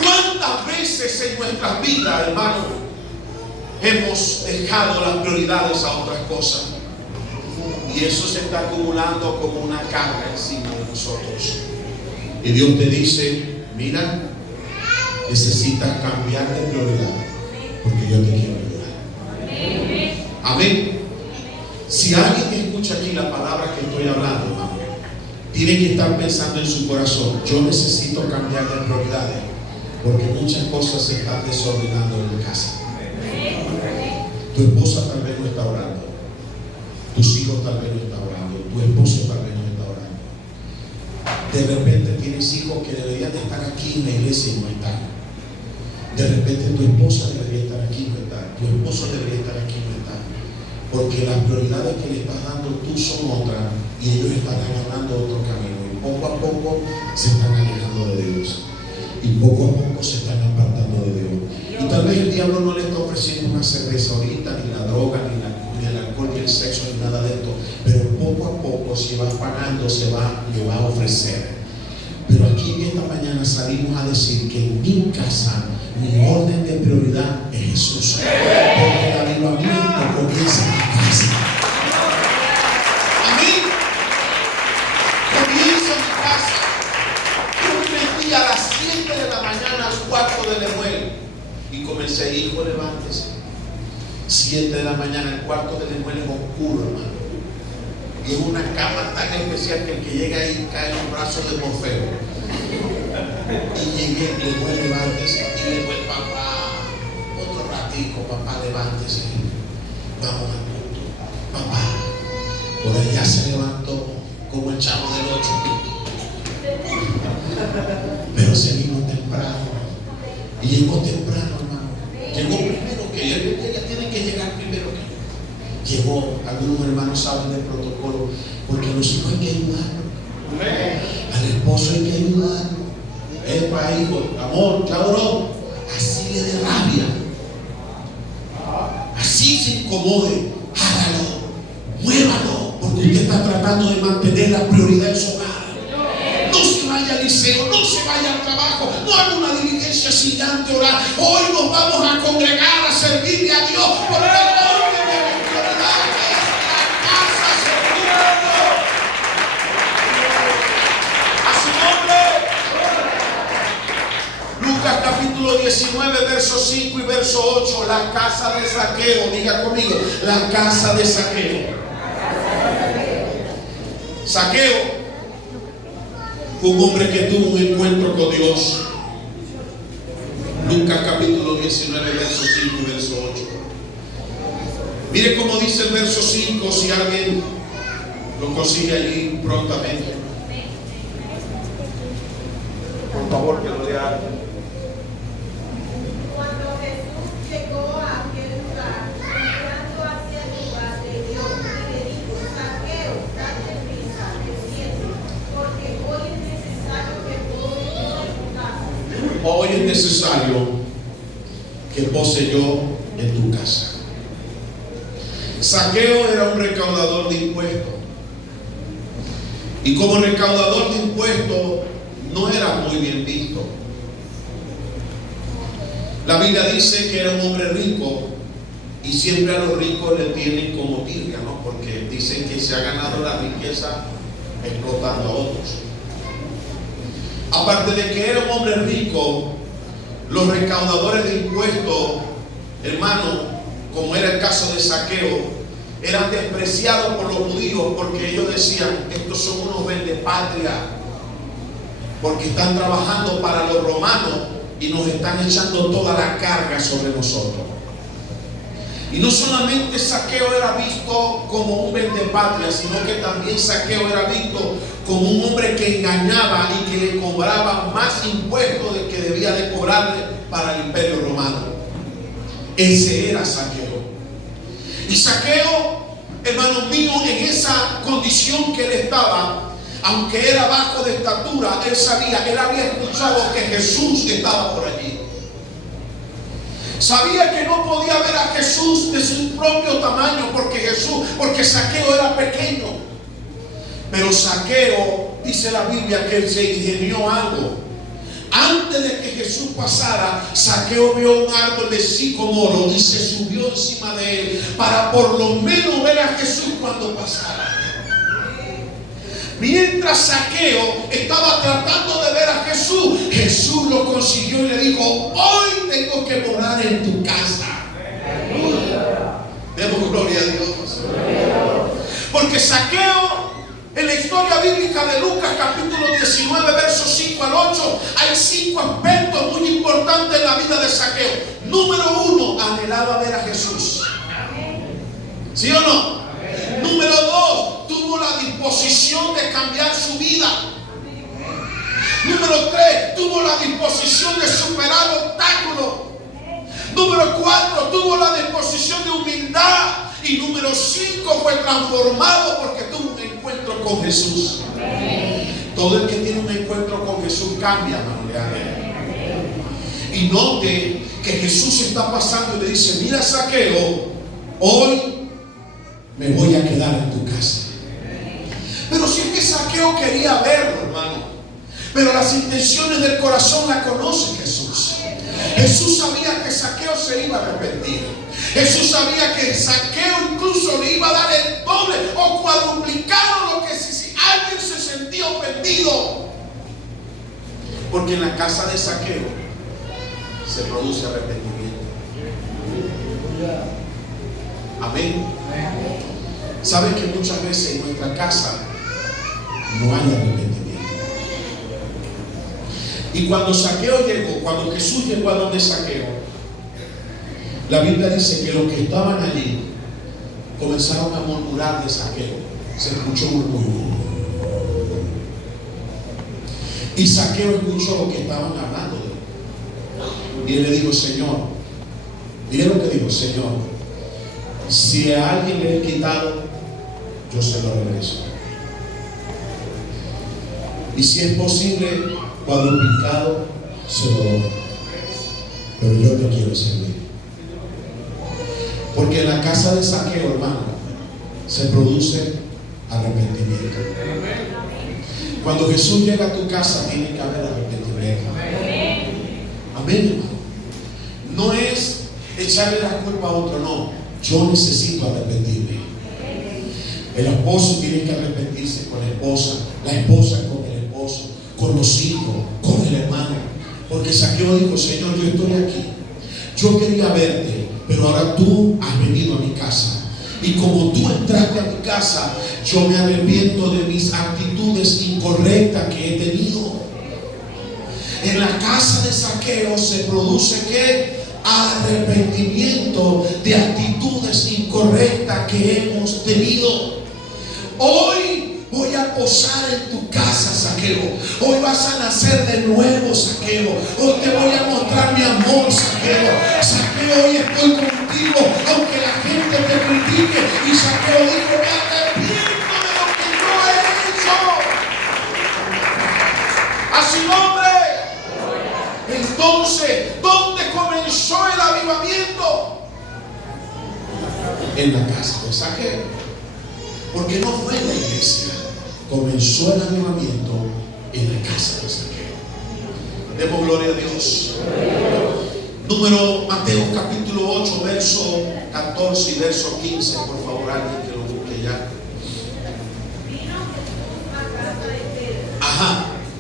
¿Cuántas veces en nuestras vidas, hermano, hemos dejado las prioridades a otras cosas? Y eso se está acumulando como una carga encima de nosotros. Y Dios te dice, mira, necesitas cambiar de prioridad, porque yo te quiero ayudar. Amén. Si alguien escucha aquí la palabra que estoy hablando, hermano, tiene que estar pensando en su corazón, yo necesito cambiar de prioridades, porque muchas cosas se están desordenando en mi casa. Tu esposa tal vez no está orando. Tus hijos tal vez no están orando. Tu esposo tal vez no está orando. De repente tienes hijos que deberían de estar aquí en la iglesia y no están. De repente tu esposa debería estar aquí y no está. Tu esposo debería estar aquí y no está. Porque las prioridades que le estás dando tú son otras y ellos están agarrando otro camino. Y poco a poco se están alejando de Dios. Y poco a poco se están apartando de Dios. Y tal vez el diablo no le está ofreciendo una cerveza ahorita, ni la droga, ni el alcohol, ni el sexo, ni nada de esto. Pero poco a poco se va pagando, le va a ofrecer. Pero aquí en esta mañana salimos a decir que en mi casa, mi orden de prioridad es Jesús. Porque el avivamiento comienza en mi casa. Amén. Comienza en mi casa. Yo me metí a las 7 de la mañana al cuarto de Lemuel y comencé, hijo, levántese. 7 de la mañana, el cuarto de Lemuel es oscuro, hermano. Y es una cama tan especial que el que llega ahí cae en un brazo de Morfeo. Y llegué, Lemuel, levántese. Y Lemuel, papá, otro ratico, papá, levántese. Vamos al culto. Papá, por allá se levantó como el chavo del 8. Pero se vino temprano. Y llegó temprano, hermano. Llegó primero que él. Ella tiene que llegar primero que yo. Llegó. Algunos hermanos saben del protocolo, porque a los hijos hay que ayudarlo. Al esposo hay que ayudarlo. Epa, hijo, amor, ya oró. Así le dé rabia. Así se incomode. Hágalo. Muévalo. Porque usted está tratando de mantener la prioridad en su hogar. No se vaya al liceo, no se vaya al trabajo, no haga una diligencia sin antes orar. Hoy nos vamos a congregar a servirle a Dios, porque el orden de la prioridad es la casa servir a Dios. A su nombre. Lucas capítulo 19, verso 5 y verso 8. La casa de Zaqueo, diga conmigo, la casa de Zaqueo. Zaqueo fue un hombre que tuvo un encuentro con Dios. Lucas capítulo 19, verso 5 y verso 8. Mire cómo dice el verso 5, si alguien lo consigue allí prontamente. Por favor, que lo lea. es necesario que pose yo en tu casa. Zaqueo era un recaudador de impuestos. Y como recaudador de impuestos no era muy bien visto. La Biblia dice que era un hombre rico, y siempre a los ricos le tienen como tirga, ¿no? Porque dicen que se ha ganado la riqueza explotando a otros. Aparte de que era un hombre rico, los recaudadores de impuestos, hermano, como era el caso de Zaqueo, eran despreciados por los judíos, porque ellos decían: estos son unos vendepatria, porque están trabajando para los romanos y nos están echando toda la carga sobre nosotros. Y no solamente Zaqueo era visto como un vendepatria, sino que también Zaqueo era visto como un hombre que engañaba y que le cobraba más impuestos del que debía de cobrarle para el imperio romano. Ese era Zaqueo. Y Zaqueo, hermano mío, en esa condición que él estaba, aunque era bajo de estatura, él había escuchado que Jesús estaba por allí. Sabía que no podía ver a Jesús de su propio tamaño, porque Zaqueo era pequeño. Pero Zaqueo, dice la Biblia, que él se ingenió algo. Antes de que Jesús pasara, Zaqueo vio un árbol de sicómoro y se subió encima de él para por lo menos ver a Jesús cuando pasara. Mientras Zaqueo estaba tratando de ver a Jesús, Jesús lo consiguió y le dijo: hoy tengo que morar en tu casa. Demos gloria a Dios. Porque Zaqueo, en la historia bíblica de Lucas capítulo 19 versos 5 al 8, hay 5 aspectos muy importantes en la vida de Zaqueo. Número 1, anhelaba ver a Jesús. ¿Sí o no? Número 2, tuvo la disposición de cambiar su vida. Número 3, tuvo la disposición de superar obstáculos. Número 4, tuvo la disposición de humildad. Y número 5, fue transformado porque tuvo un encuentro con Jesús. Todo el que tiene un encuentro con Jesús cambia, hermano. Y note que Jesús está pasando y le dice: mira, Zaqueo, hoy me voy a quedar en tu casa. Pero si es que Zaqueo quería verlo, hermano, pero las intenciones del corazón las conoce Jesús. Jesús sabía que Zaqueo se iba a arrepentir. Jesús sabía que Zaqueo incluso le iba a dar el doble o cuadruplicado lo que si alguien se sentía ofendido. Porque en la casa de Zaqueo se produce arrepentimiento. Amén. ¿Saben que muchas veces en nuestra casa no hay arrepentimiento? Y cuando Jesús llegó a donde Zaqueo, la Biblia dice que los que estaban allí comenzaron a murmurar de Zaqueo. Se escuchó un murmullo. Y Zaqueo escuchó lo que estaban hablando de él. Y él le dijo: Señor, mire lo que dijo: Señor, si a alguien le he quitado, yo se lo regreso. Y si es posible, cuadruplicado, se lo doy. Pero yo te quiero servir. Porque en la casa de Zaqueo, hermano, se produce arrepentimiento. Cuando Jesús llega a tu casa, tiene que haber arrepentimiento. Amén, hermano. No es echarle la culpa a otro, no. Yo necesito arrepentirme. El esposo tiene que arrepentirse con la esposa con el esposo, con los hijos, con el hermano. Porque Zaqueo dijo: Señor, yo estoy aquí. Yo quería verte, pero ahora tú has venido a mi casa. Y como tú entraste a mi casa, yo me arrepiento de mis actitudes incorrectas que he tenido. En la casa de Zaqueo se produce ¿qué? Arrepentimiento de actitudes incorrectas que hemos tenido. Hoy voy a posar en tu casa, Zaqueo. Hoy vas a nacer de nuevo, Zaqueo. Hoy te voy a mostrar mi amor, Zaqueo. Zaqueo, hoy estoy contigo, aunque la gente te critique. Y Zaqueo dijo: me arrepiento de lo que yo he hecho. A su nombre. Entonces en la casa de Zaqueo. Porque no fue en la iglesia, comenzó el avivamiento en la casa de Zaqueo. Demos gloria a Dios. Número Mateo capítulo 8, verso 14 y verso 15. Por favor, alguien que lo busque ya. Vino Jesús a casa de Pedro. Ajá.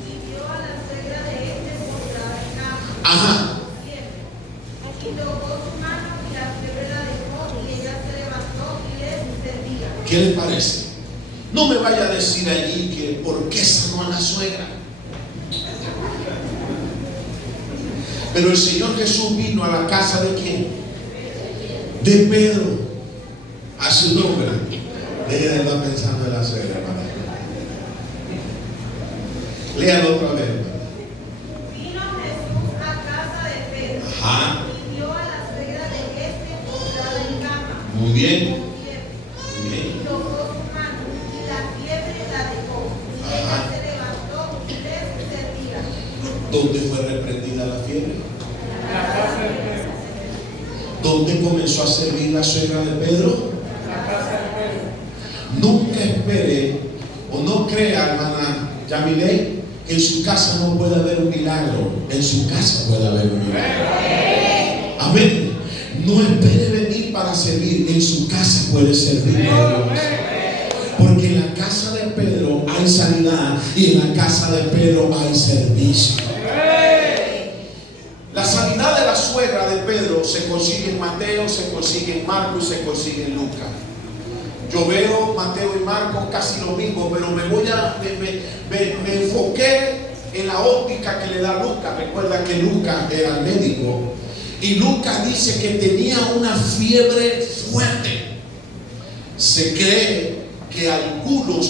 Y vio a la suegra de este postrada en cama. Ajá. Y tocó su mano y la fiebre la dejó y ella se levantó y le servía. ¿Qué le parece? No me vaya a decir allí que por qué sanó a la suegra. Pero el Señor Jesús vino a la casa de ¿quién? De Pedro. A su nombre. Deje de estar pensando en la suegra, hermano. Léalo otra vez, hermano. Vino Jesús a casa de Pedro. Ajá. Y vio a la suegra de este postrada en cama. Muy bien. con fiebre. Muy bien. Y tocó su mano y la fiebre la dejó. Y ella se levantó y le servía. ¿Dónde fue reprendida la fiebre? ¿Dónde comenzó a servir la suegra de Pedro? Nunca espere o no crea, hermana Yamilei, que en su casa no puede haber un milagro. En su casa puede haber un milagro. Amén. No espere venir para servir. En su casa puede servir a Dios. Porque en la casa de Pedro hay sanidad y en la casa de Pedro hay servicio. La sanidad de la suegra de Pedro se consigue en Mateo, se consigue en Marcos y se consigue en Lucas. Yo veo Mateo y Marcos casi lo mismo, pero me enfoqué en la óptica que le da Lucas. Recuerda que Lucas era médico y Lucas dice que tenía una fiebre fuerte. Se cree que algunos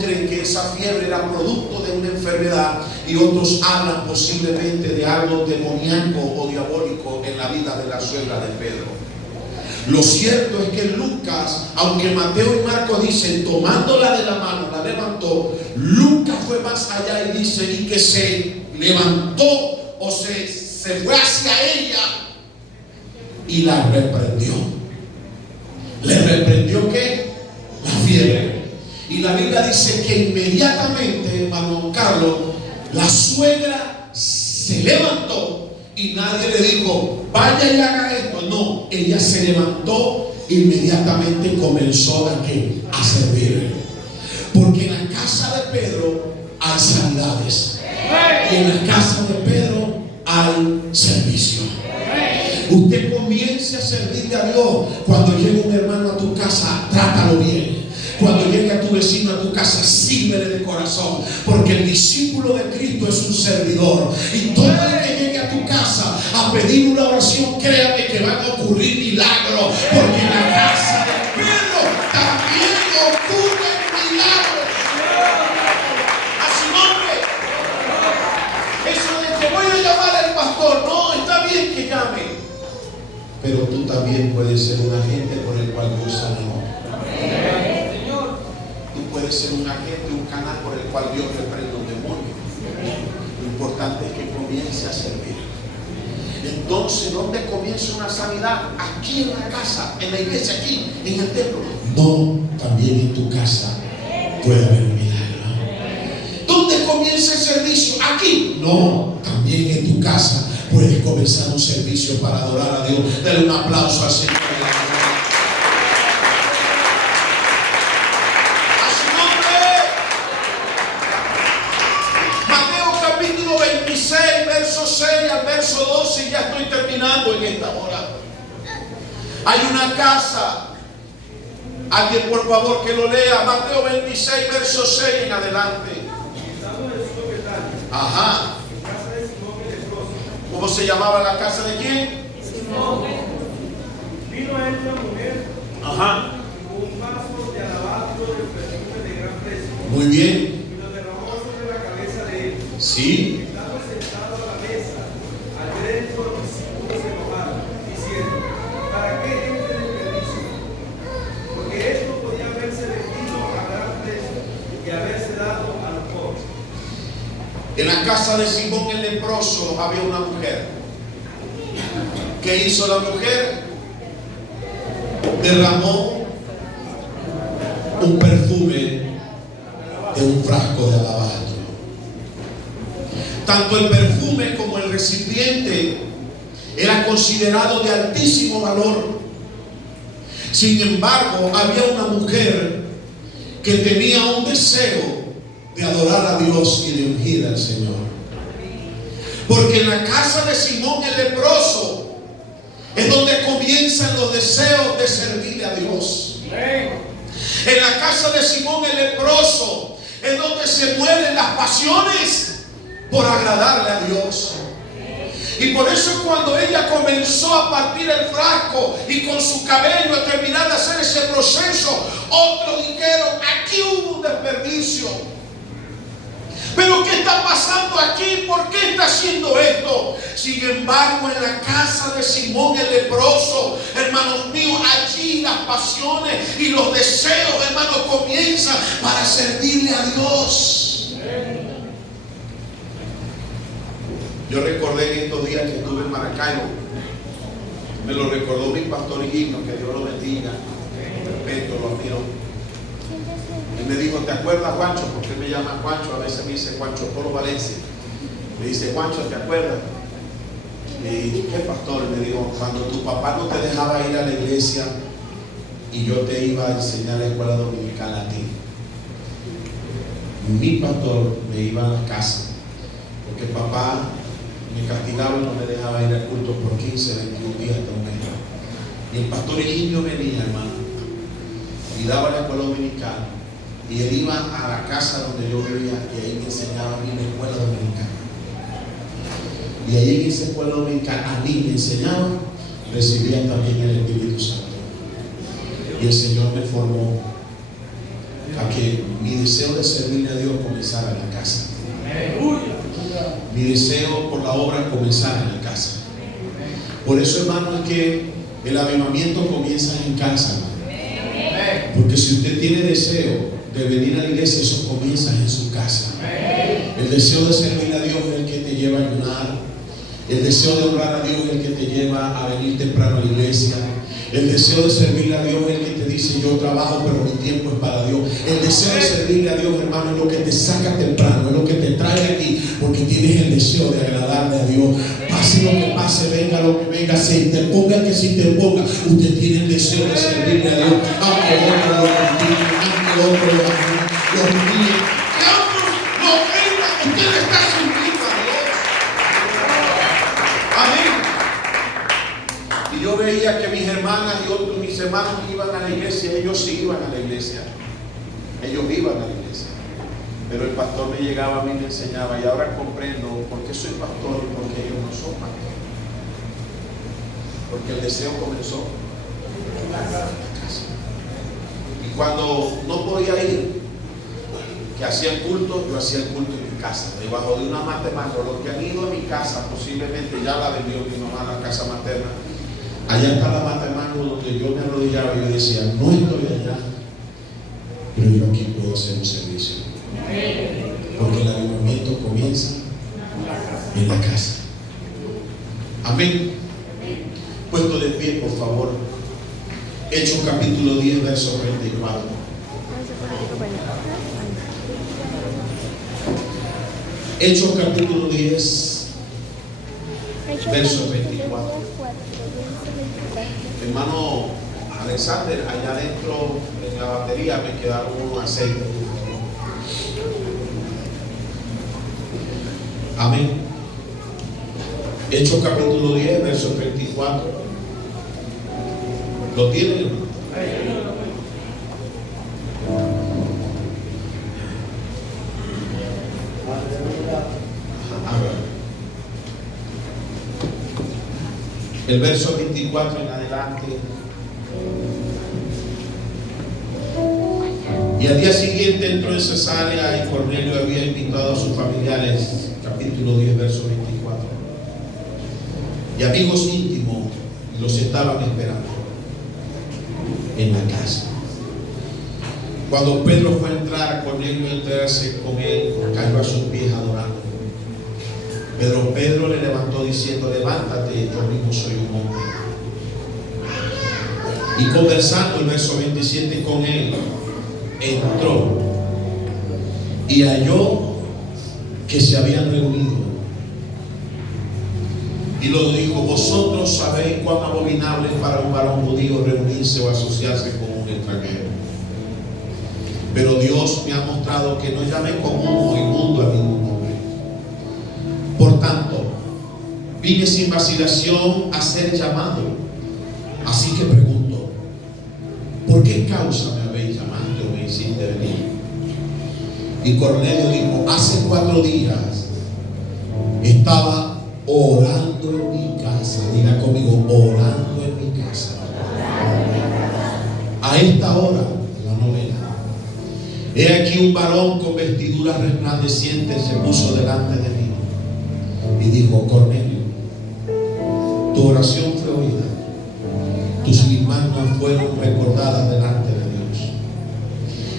creen que esa fiebre era producto de una enfermedad y otros hablan posiblemente de algo demoníaco o diabólico en la vida de la suegra de Pedro. Lo cierto es que Lucas, aunque Mateo y Marcos dicen tomándola de la mano, la levantó, Lucas fue más allá y dice y que se levantó o se fue hacia ella y la reprendió. ¿Le reprendió qué? La fiebre. Y la Biblia dice que inmediatamente, hermano Carlos, la suegra se levantó y nadie le dijo vaya y haga esto. No, ella se levantó inmediatamente, comenzó a servir. Porque en la casa de Pedro hay sanidades y en la casa de Pedro hay servicio. Usted comience a servirle a Dios. Cuando llegue un hermano a tu casa, trátalo bien. Cuando llegue a tu vecino a tu casa, sírvele de corazón. Porque el discípulo de Cristo es un servidor. Y todo el que llegue a tu casa a pedir una oración, créame que van a ocurrir milagros. Porque en la casa de Pedro también ocurren milagros. A su nombre. Eso de que voy a llamar al pastor, no, está bien que llame. Pero tú también puedes ser un agente por el cual Dios sanó. Tú puedes ser un agente, un canal por el cual Dios reprende un demonio. Lo importante es que comience a servir. Entonces, ¿dónde comienza una sanidad? Aquí en la casa, en la iglesia, aquí, en el templo. No, también en tu casa puede haber un milagro. ¿Dónde comienza el servicio? Aquí. No, también en tu casa puedes comenzar un servicio para adorar a Dios. Dale un aplauso al Señor. A su nombre. Mateo capítulo 26, verso 6 al verso 12. Y ya estoy terminando en esta hora. Hay una casa. Alguien por favor que lo lea. Mateo 26, verso 6 en adelante. Ajá. ¿Cómo se llamaba la casa de quién? Simón. Vino a él una mujer. Ajá. Con un vaso de alabastro de perfume de gran precio. Muy bien. Y lo derramó sobre la cabeza de él. Sí. Estando sentado a la mesa, al ver esto los discípulos se enojaron, diciendo: ¿para qué este desperdicio? Porque esto podía haberse vendido a gran precio y haberse dado a los pobres. En la casa de Simón el leproso había una mujer. ¿Qué hizo la mujer? derramó un perfume de un frasco de alabastro. Tanto el perfume como el recipiente era considerado de altísimo valor. Sin embargo, había una mujer que tenía un deseo de adorar a Dios y de ungir al Señor. Porque en la casa de Simón el leproso es donde comienzan los deseos de servirle a Dios. En la casa de Simón el leproso es donde se mueren las pasiones por agradarle a Dios. Y por eso cuando ella comenzó a partir el frasco y con su cabello a terminar de hacer ese proceso, otros dijeron: aquí hubo un desperdicio. Pero ¿qué está pasando aquí? ¿Por qué está haciendo esto? Sin embargo, en la casa de Simón el leproso, hermanos míos, allí las pasiones y los deseos, hermanos, comienzan para servirle a Dios. Yo recordé en estos días que estuve en Maracaibo. Me lo recordó mi pastor Higno, que Dios lo bendiga. Respeto, lo admiro. Él me dijo: ¿te acuerdas, Juancho? Porque él me llama Juancho, a veces me dice Juancho Polo Valencia. Me dice: Juancho, ¿te acuerdas? Y ¿qué, pastor? Me dijo: cuando tu papá no te dejaba ir a la iglesia y yo te iba a enseñar la escuela dominical a ti. Mi pastor me iba a la casa, porque papá me castigaba y no me dejaba ir al culto por 15, 21 días hasta un mes. Y el pastor Eligio venía, hermano, y daba la escuela dominical, y él iba a la casa donde yo vivía y ahí me enseñaba a mí la escuela dominical. Y ahí en esa escuela dominical a mí me enseñaban, recibían también el Espíritu Santo. Y el Señor me formó a que mi deseo de servirle a Dios comenzara en la casa. Mi deseo por la obra comenzara en la casa. Por eso, hermano, es que el avivamiento comienza en casa, hermano. Porque si usted tiene deseo de venir a la iglesia, eso comienza en su casa. El deseo de servir a Dios es el que te lleva a ayunar. El deseo de honrar a Dios es el que te lleva a venir temprano a la iglesia. El deseo de servirle a Dios es el que te dice: yo trabajo, pero mi tiempo es para Dios. El deseo de servirle a Dios, hermano, es lo que te saca temprano, es lo que te trae aquí, porque tienes el deseo de agradarle a Dios. Pase lo que pase, venga lo que venga, se interponga el que se interponga, usted tiene el deseo de servirle a Dios, aunque otro lo castigue, aunque otro lo humille, que otros lo ofendan, usted está sirviendo a Dios. Amén. Y yo veía que mis hermanas y otros mis hermanos iban a la iglesia, ellos sí iban a la iglesia, ellos iban a la iglesia, pero el pastor me llegaba a mí y me enseñaba, y ahora comprendo por qué soy pastor y por qué ellos no son pastor. Porque el deseo comenzó en la casa. Y cuando no podía ir, que hacía el culto, yo hacía el culto en mi casa, debajo de una mata de mango. Los que han ido a mi casa, posiblemente ya la vendió mi mamá a la casa materna. Allá está la mata de mango donde yo me arrodillaba y yo decía: no estoy allá, pero yo aquí puedo hacer un servicio. Porque el avivamiento comienza en la casa. Amén. Puesto de pie, por favor. Hechos capítulo 10, verso 24. Hechos capítulo 10, verso 24. Hermano Alexander, allá adentro en la batería me quedaron unos aceites. Amén. Hechos capítulo 10, verso 24. ¿Lo tienen, hermano? El verso 24 en adelante. Y al día siguiente entró en Cesarea y Cornelio había invitado a sus familiares. Capítulo 10, verso 24. Y amigos íntimos los estaban esperando en la casa. Cuando Pedro fue a entrar, Cornelio a entrarse con él, cayó a sus pies adorando. Pero Pedro le levantó diciendo: levántate, yo mismo soy un hombre. Y conversando, el verso 27, con él, entró y halló que se habían reunido. Y lo dijo: vosotros sabéis cuán abominable es para un varón judío reunirse o asociarse con un extranjero. Pero Dios me ha mostrado que no llame común o inmundo a ningún hombre. Por tanto, vine sin vacilación a ser llamado. Así que pregunto: ¿por qué causa me habéis llamado o me hiciste venir? Y Cornelio dijo: hace 4 días estaba orando en mi casa. Diga conmigo: orando en mi casa. A esta hora, la novena, he aquí un varón con vestiduras resplandecientes se puso delante de mí y dijo: Cornelio, tu oración fue oída, tus limosnas fueron recordadas delante de Dios.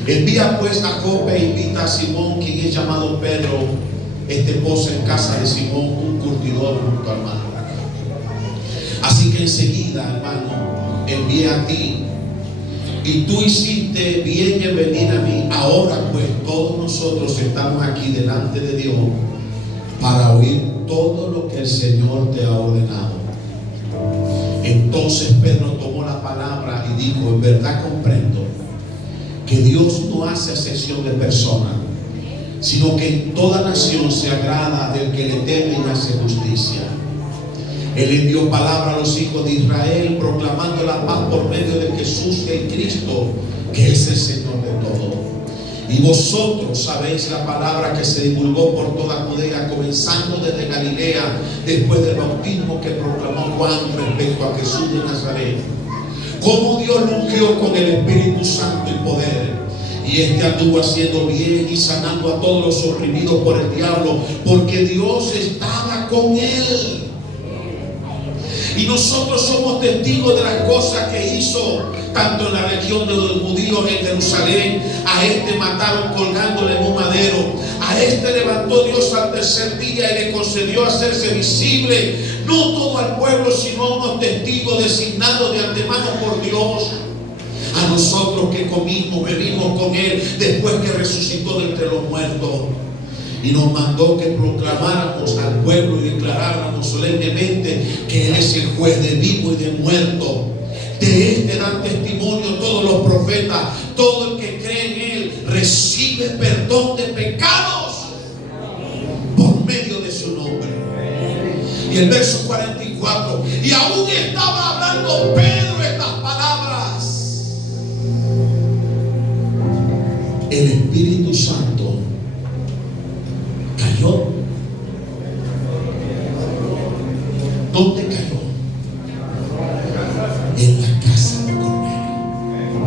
Envía pues a Jope e invita a Simón, quien es llamado Pedro. Este posa en casa de Simón, un curtidor junto al mar. Así que enseguida, hermano, envié a ti, y tú hiciste bien en venir a mí. Ahora pues todos nosotros estamos aquí delante de Dios para oír todo lo que el Señor te ha ordenado. Entonces Pedro tomó la palabra y dijo: en verdad comprendo que Dios no hace excepción de personas, sino que en toda nación se agrada del que le teme y hace justicia. Él envió palabra a los hijos de Israel, proclamando la paz por medio de Jesús el Cristo, que es el Señor de todo. Y vosotros sabéis la palabra que se divulgó por toda Judea, comenzando desde Galilea, después del bautismo que proclamó Juan respecto a Jesús de Nazaret. Cómo Dios lo ungió con el Espíritu Santo y poder, y este anduvo haciendo bien y sanando a todos los oprimidos por el diablo, porque Dios estaba con él. Y nosotros somos testigos de las cosas que hizo tanto en la región de los judíos en Jerusalén. A este mataron colgándole en un madero. A este levantó Dios al tercer día y le concedió hacerse visible, no todo al pueblo, sino a unos testigos designados de antemano por Dios. A nosotros que comimos, bebimos con él después que resucitó de entre los muertos. Y nos mandó que proclamáramos al pueblo y declaráramos solemnemente que Él es el juez de vivo y de muerto. De este dan testimonio todos los profetas. Todo el que cree en Él recibe perdón de pecados por medio de su nombre. Y el verso 44: y aún estaba hablando Pedro estas palabras, el Espíritu Santo cayó. ¿Dónde cayó? En la casa de Cornelio.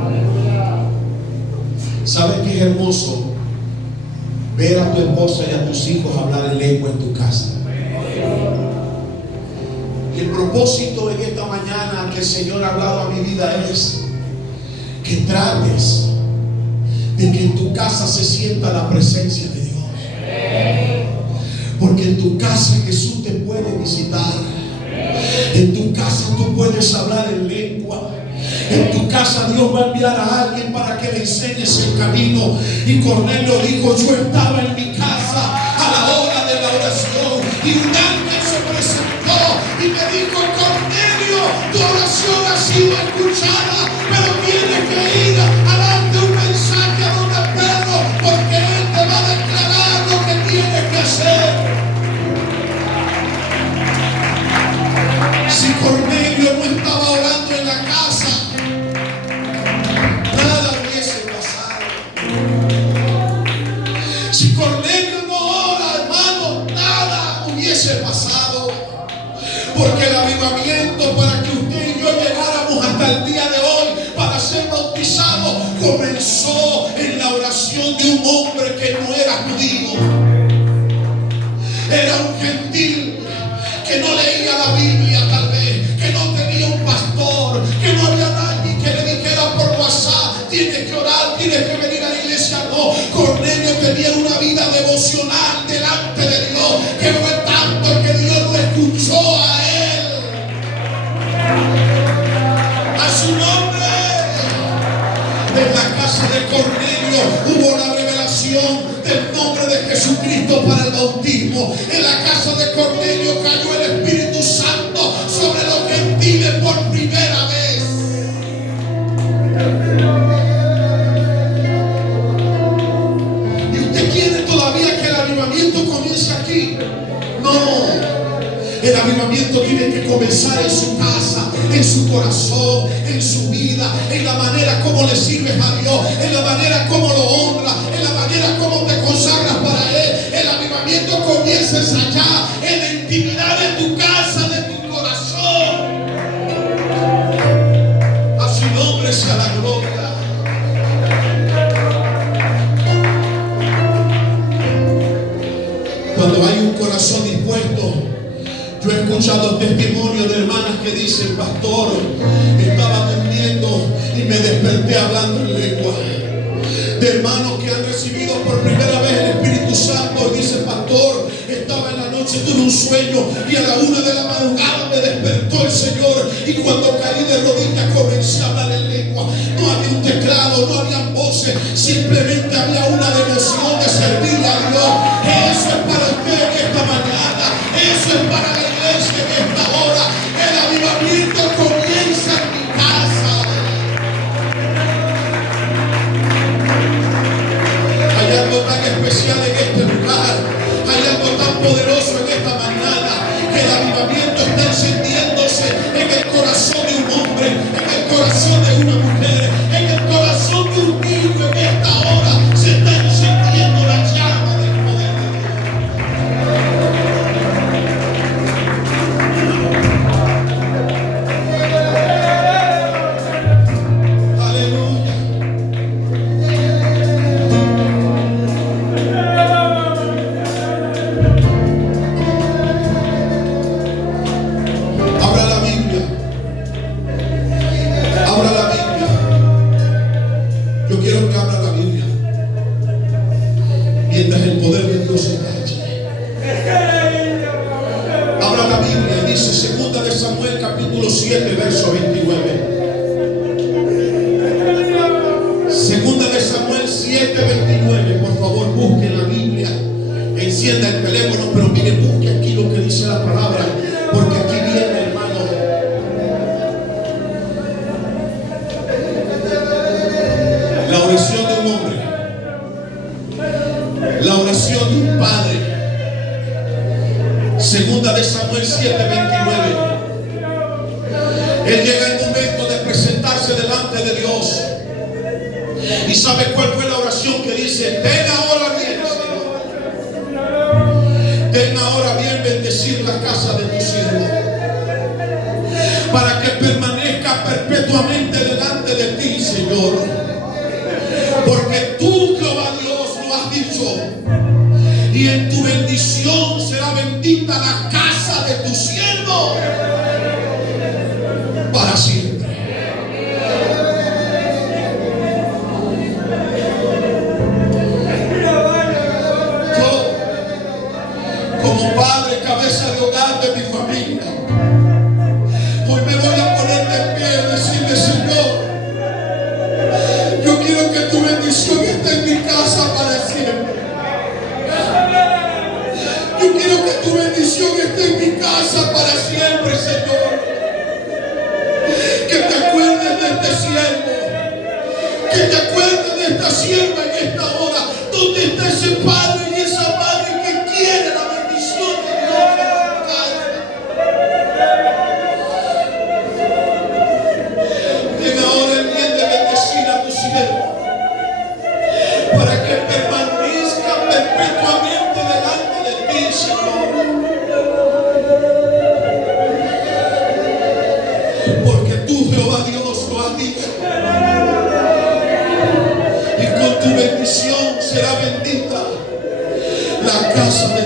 ¿Sabes qué es hermoso? Ver a tu esposa y a tus hijos hablar en lengua en tu casa. Y el propósito en esta mañana que el Señor ha hablado a mi vida es que trates de que en tu casa se sienta la presencia de Dios. Porque en tu casa Jesús te puede visitar. En tu casa tú puedes hablar en lengua. En tu casa Dios va a enviar a alguien para que le enseñes el camino. Y Cornelio dijo: yo estaba en mi casa a la hora de la oración y un ángel se presentó y me dijo: Cornelio, tu oración ha sido escuchada, pero tienes que ir a darte un mensaje a donde Pedro, porque él te va a declarar lo que tienes que hacer. Si Cornelio no estaba orando en la casa, nada hubiese pasado. Si Cornelio no ora, hermano, nada hubiese pasado. Porque el avivamiento para que usted y yo llegáramos hasta el día de hoy para ser bautizados comenzó en la oración de un hombre que no era judío. Era un gentil que no leía la Biblia, tal vez, que no tenía un pastor, que no había nadie que le dijera por WhatsApp: tienes que orar, tienes que venir a la iglesia. No, Cornelio tenía una vida devocional delante de Dios, que fue tanto que Dios lo escuchó a él. A su nombre. del nombre de Jesucristo para el bautismo. En la casa de Cornelio cayó el Espíritu Santo sobre los gentiles por primera vez. ¿Y usted quiere todavía que el avivamiento comience aquí? No. El avivamiento tiene que comenzar en su casa, en su corazón, en su vida, en la manera como le sirves a Dios, en la manera como lo honras, en la manera como te consagras para Él. El avivamiento comienza allá, en la intimidad de tu casa, de tu corazón. A su nombre sea la gloria. Cuando hay un corazón dispuesto, yo he escuchado testimonios de hermanas que dicen: pastor, estaba durmiendo y me desperté hablando en lengua. De hermanos que han recibido por primera vez el Espíritu Santo y dicen: pastor, estaba en la noche, tuve un sueño y a la 1 de la madrugada me despertó el Señor, y cuando caí de rodillas comencé a hablar en lengua. No había un teclado, no había voces, simplemente había una devoción de servirle a Dios. Eso es para usted en esta mañana, eso es para la iglesia en esta hora. El avivamiento comienza en mi casa. Hay algo tan especial en este lugar, hay algo tan poderoso en esta mañana, que el avivamiento está encendiéndose en el corazón de un hombre, en el corazón de una mujer, en el corazón de un niño. En esta hora se está encendiendo la llama del poder de Dios. Aleluya. Abra la Biblia. Abra la Biblia. Yo quiero que abra la Biblia mientras el poder de Dios está allí. Abra la Biblia y dice 2 de Samuel capítulo 7 verso 29. 2 de Samuel 7:29. Por favor, busque la Biblia, encienda el teléfono, pero mire, busque aquí lo que dice la palabra, porque aquí viene, hermano, la oración de un hombre, la oración de un padre. 2 de Samuel 7:29. Él llega el momento de presentarse delante de Dios. ¿Y sabe cuál fue la oración que dice? Ten ahora bien, Señor. Ten ahora bien bendecir la casa de tu siervo, para que permanezca perpetuamente delante de ti, Señor. Porque tú, Jehová Dios, lo has dicho, y en tu bendición será bendita la casa de tu siervo para siempre. Como padre, cabeza de hogar de mi familia, hoy me voy a poner de pie y decirle: Señor, yo quiero que tu bendición esté en mi casa para siempre. Yo quiero que tu bendición esté en mi casa para siempre, Señor. Que te acuerdes de este siervo, que te acuerdes de esta sierva en esta hora. ¿Dónde está ese padre y esa madre que quiere la bendición de Dios en su casa? Ten ahora el bien de bendecir a tu siervo, para que permanezca perpetuamente delante de ti, Señor. Porque tú, Jehová Dios, lo has dicho, y con tu bendición será bendita la casa de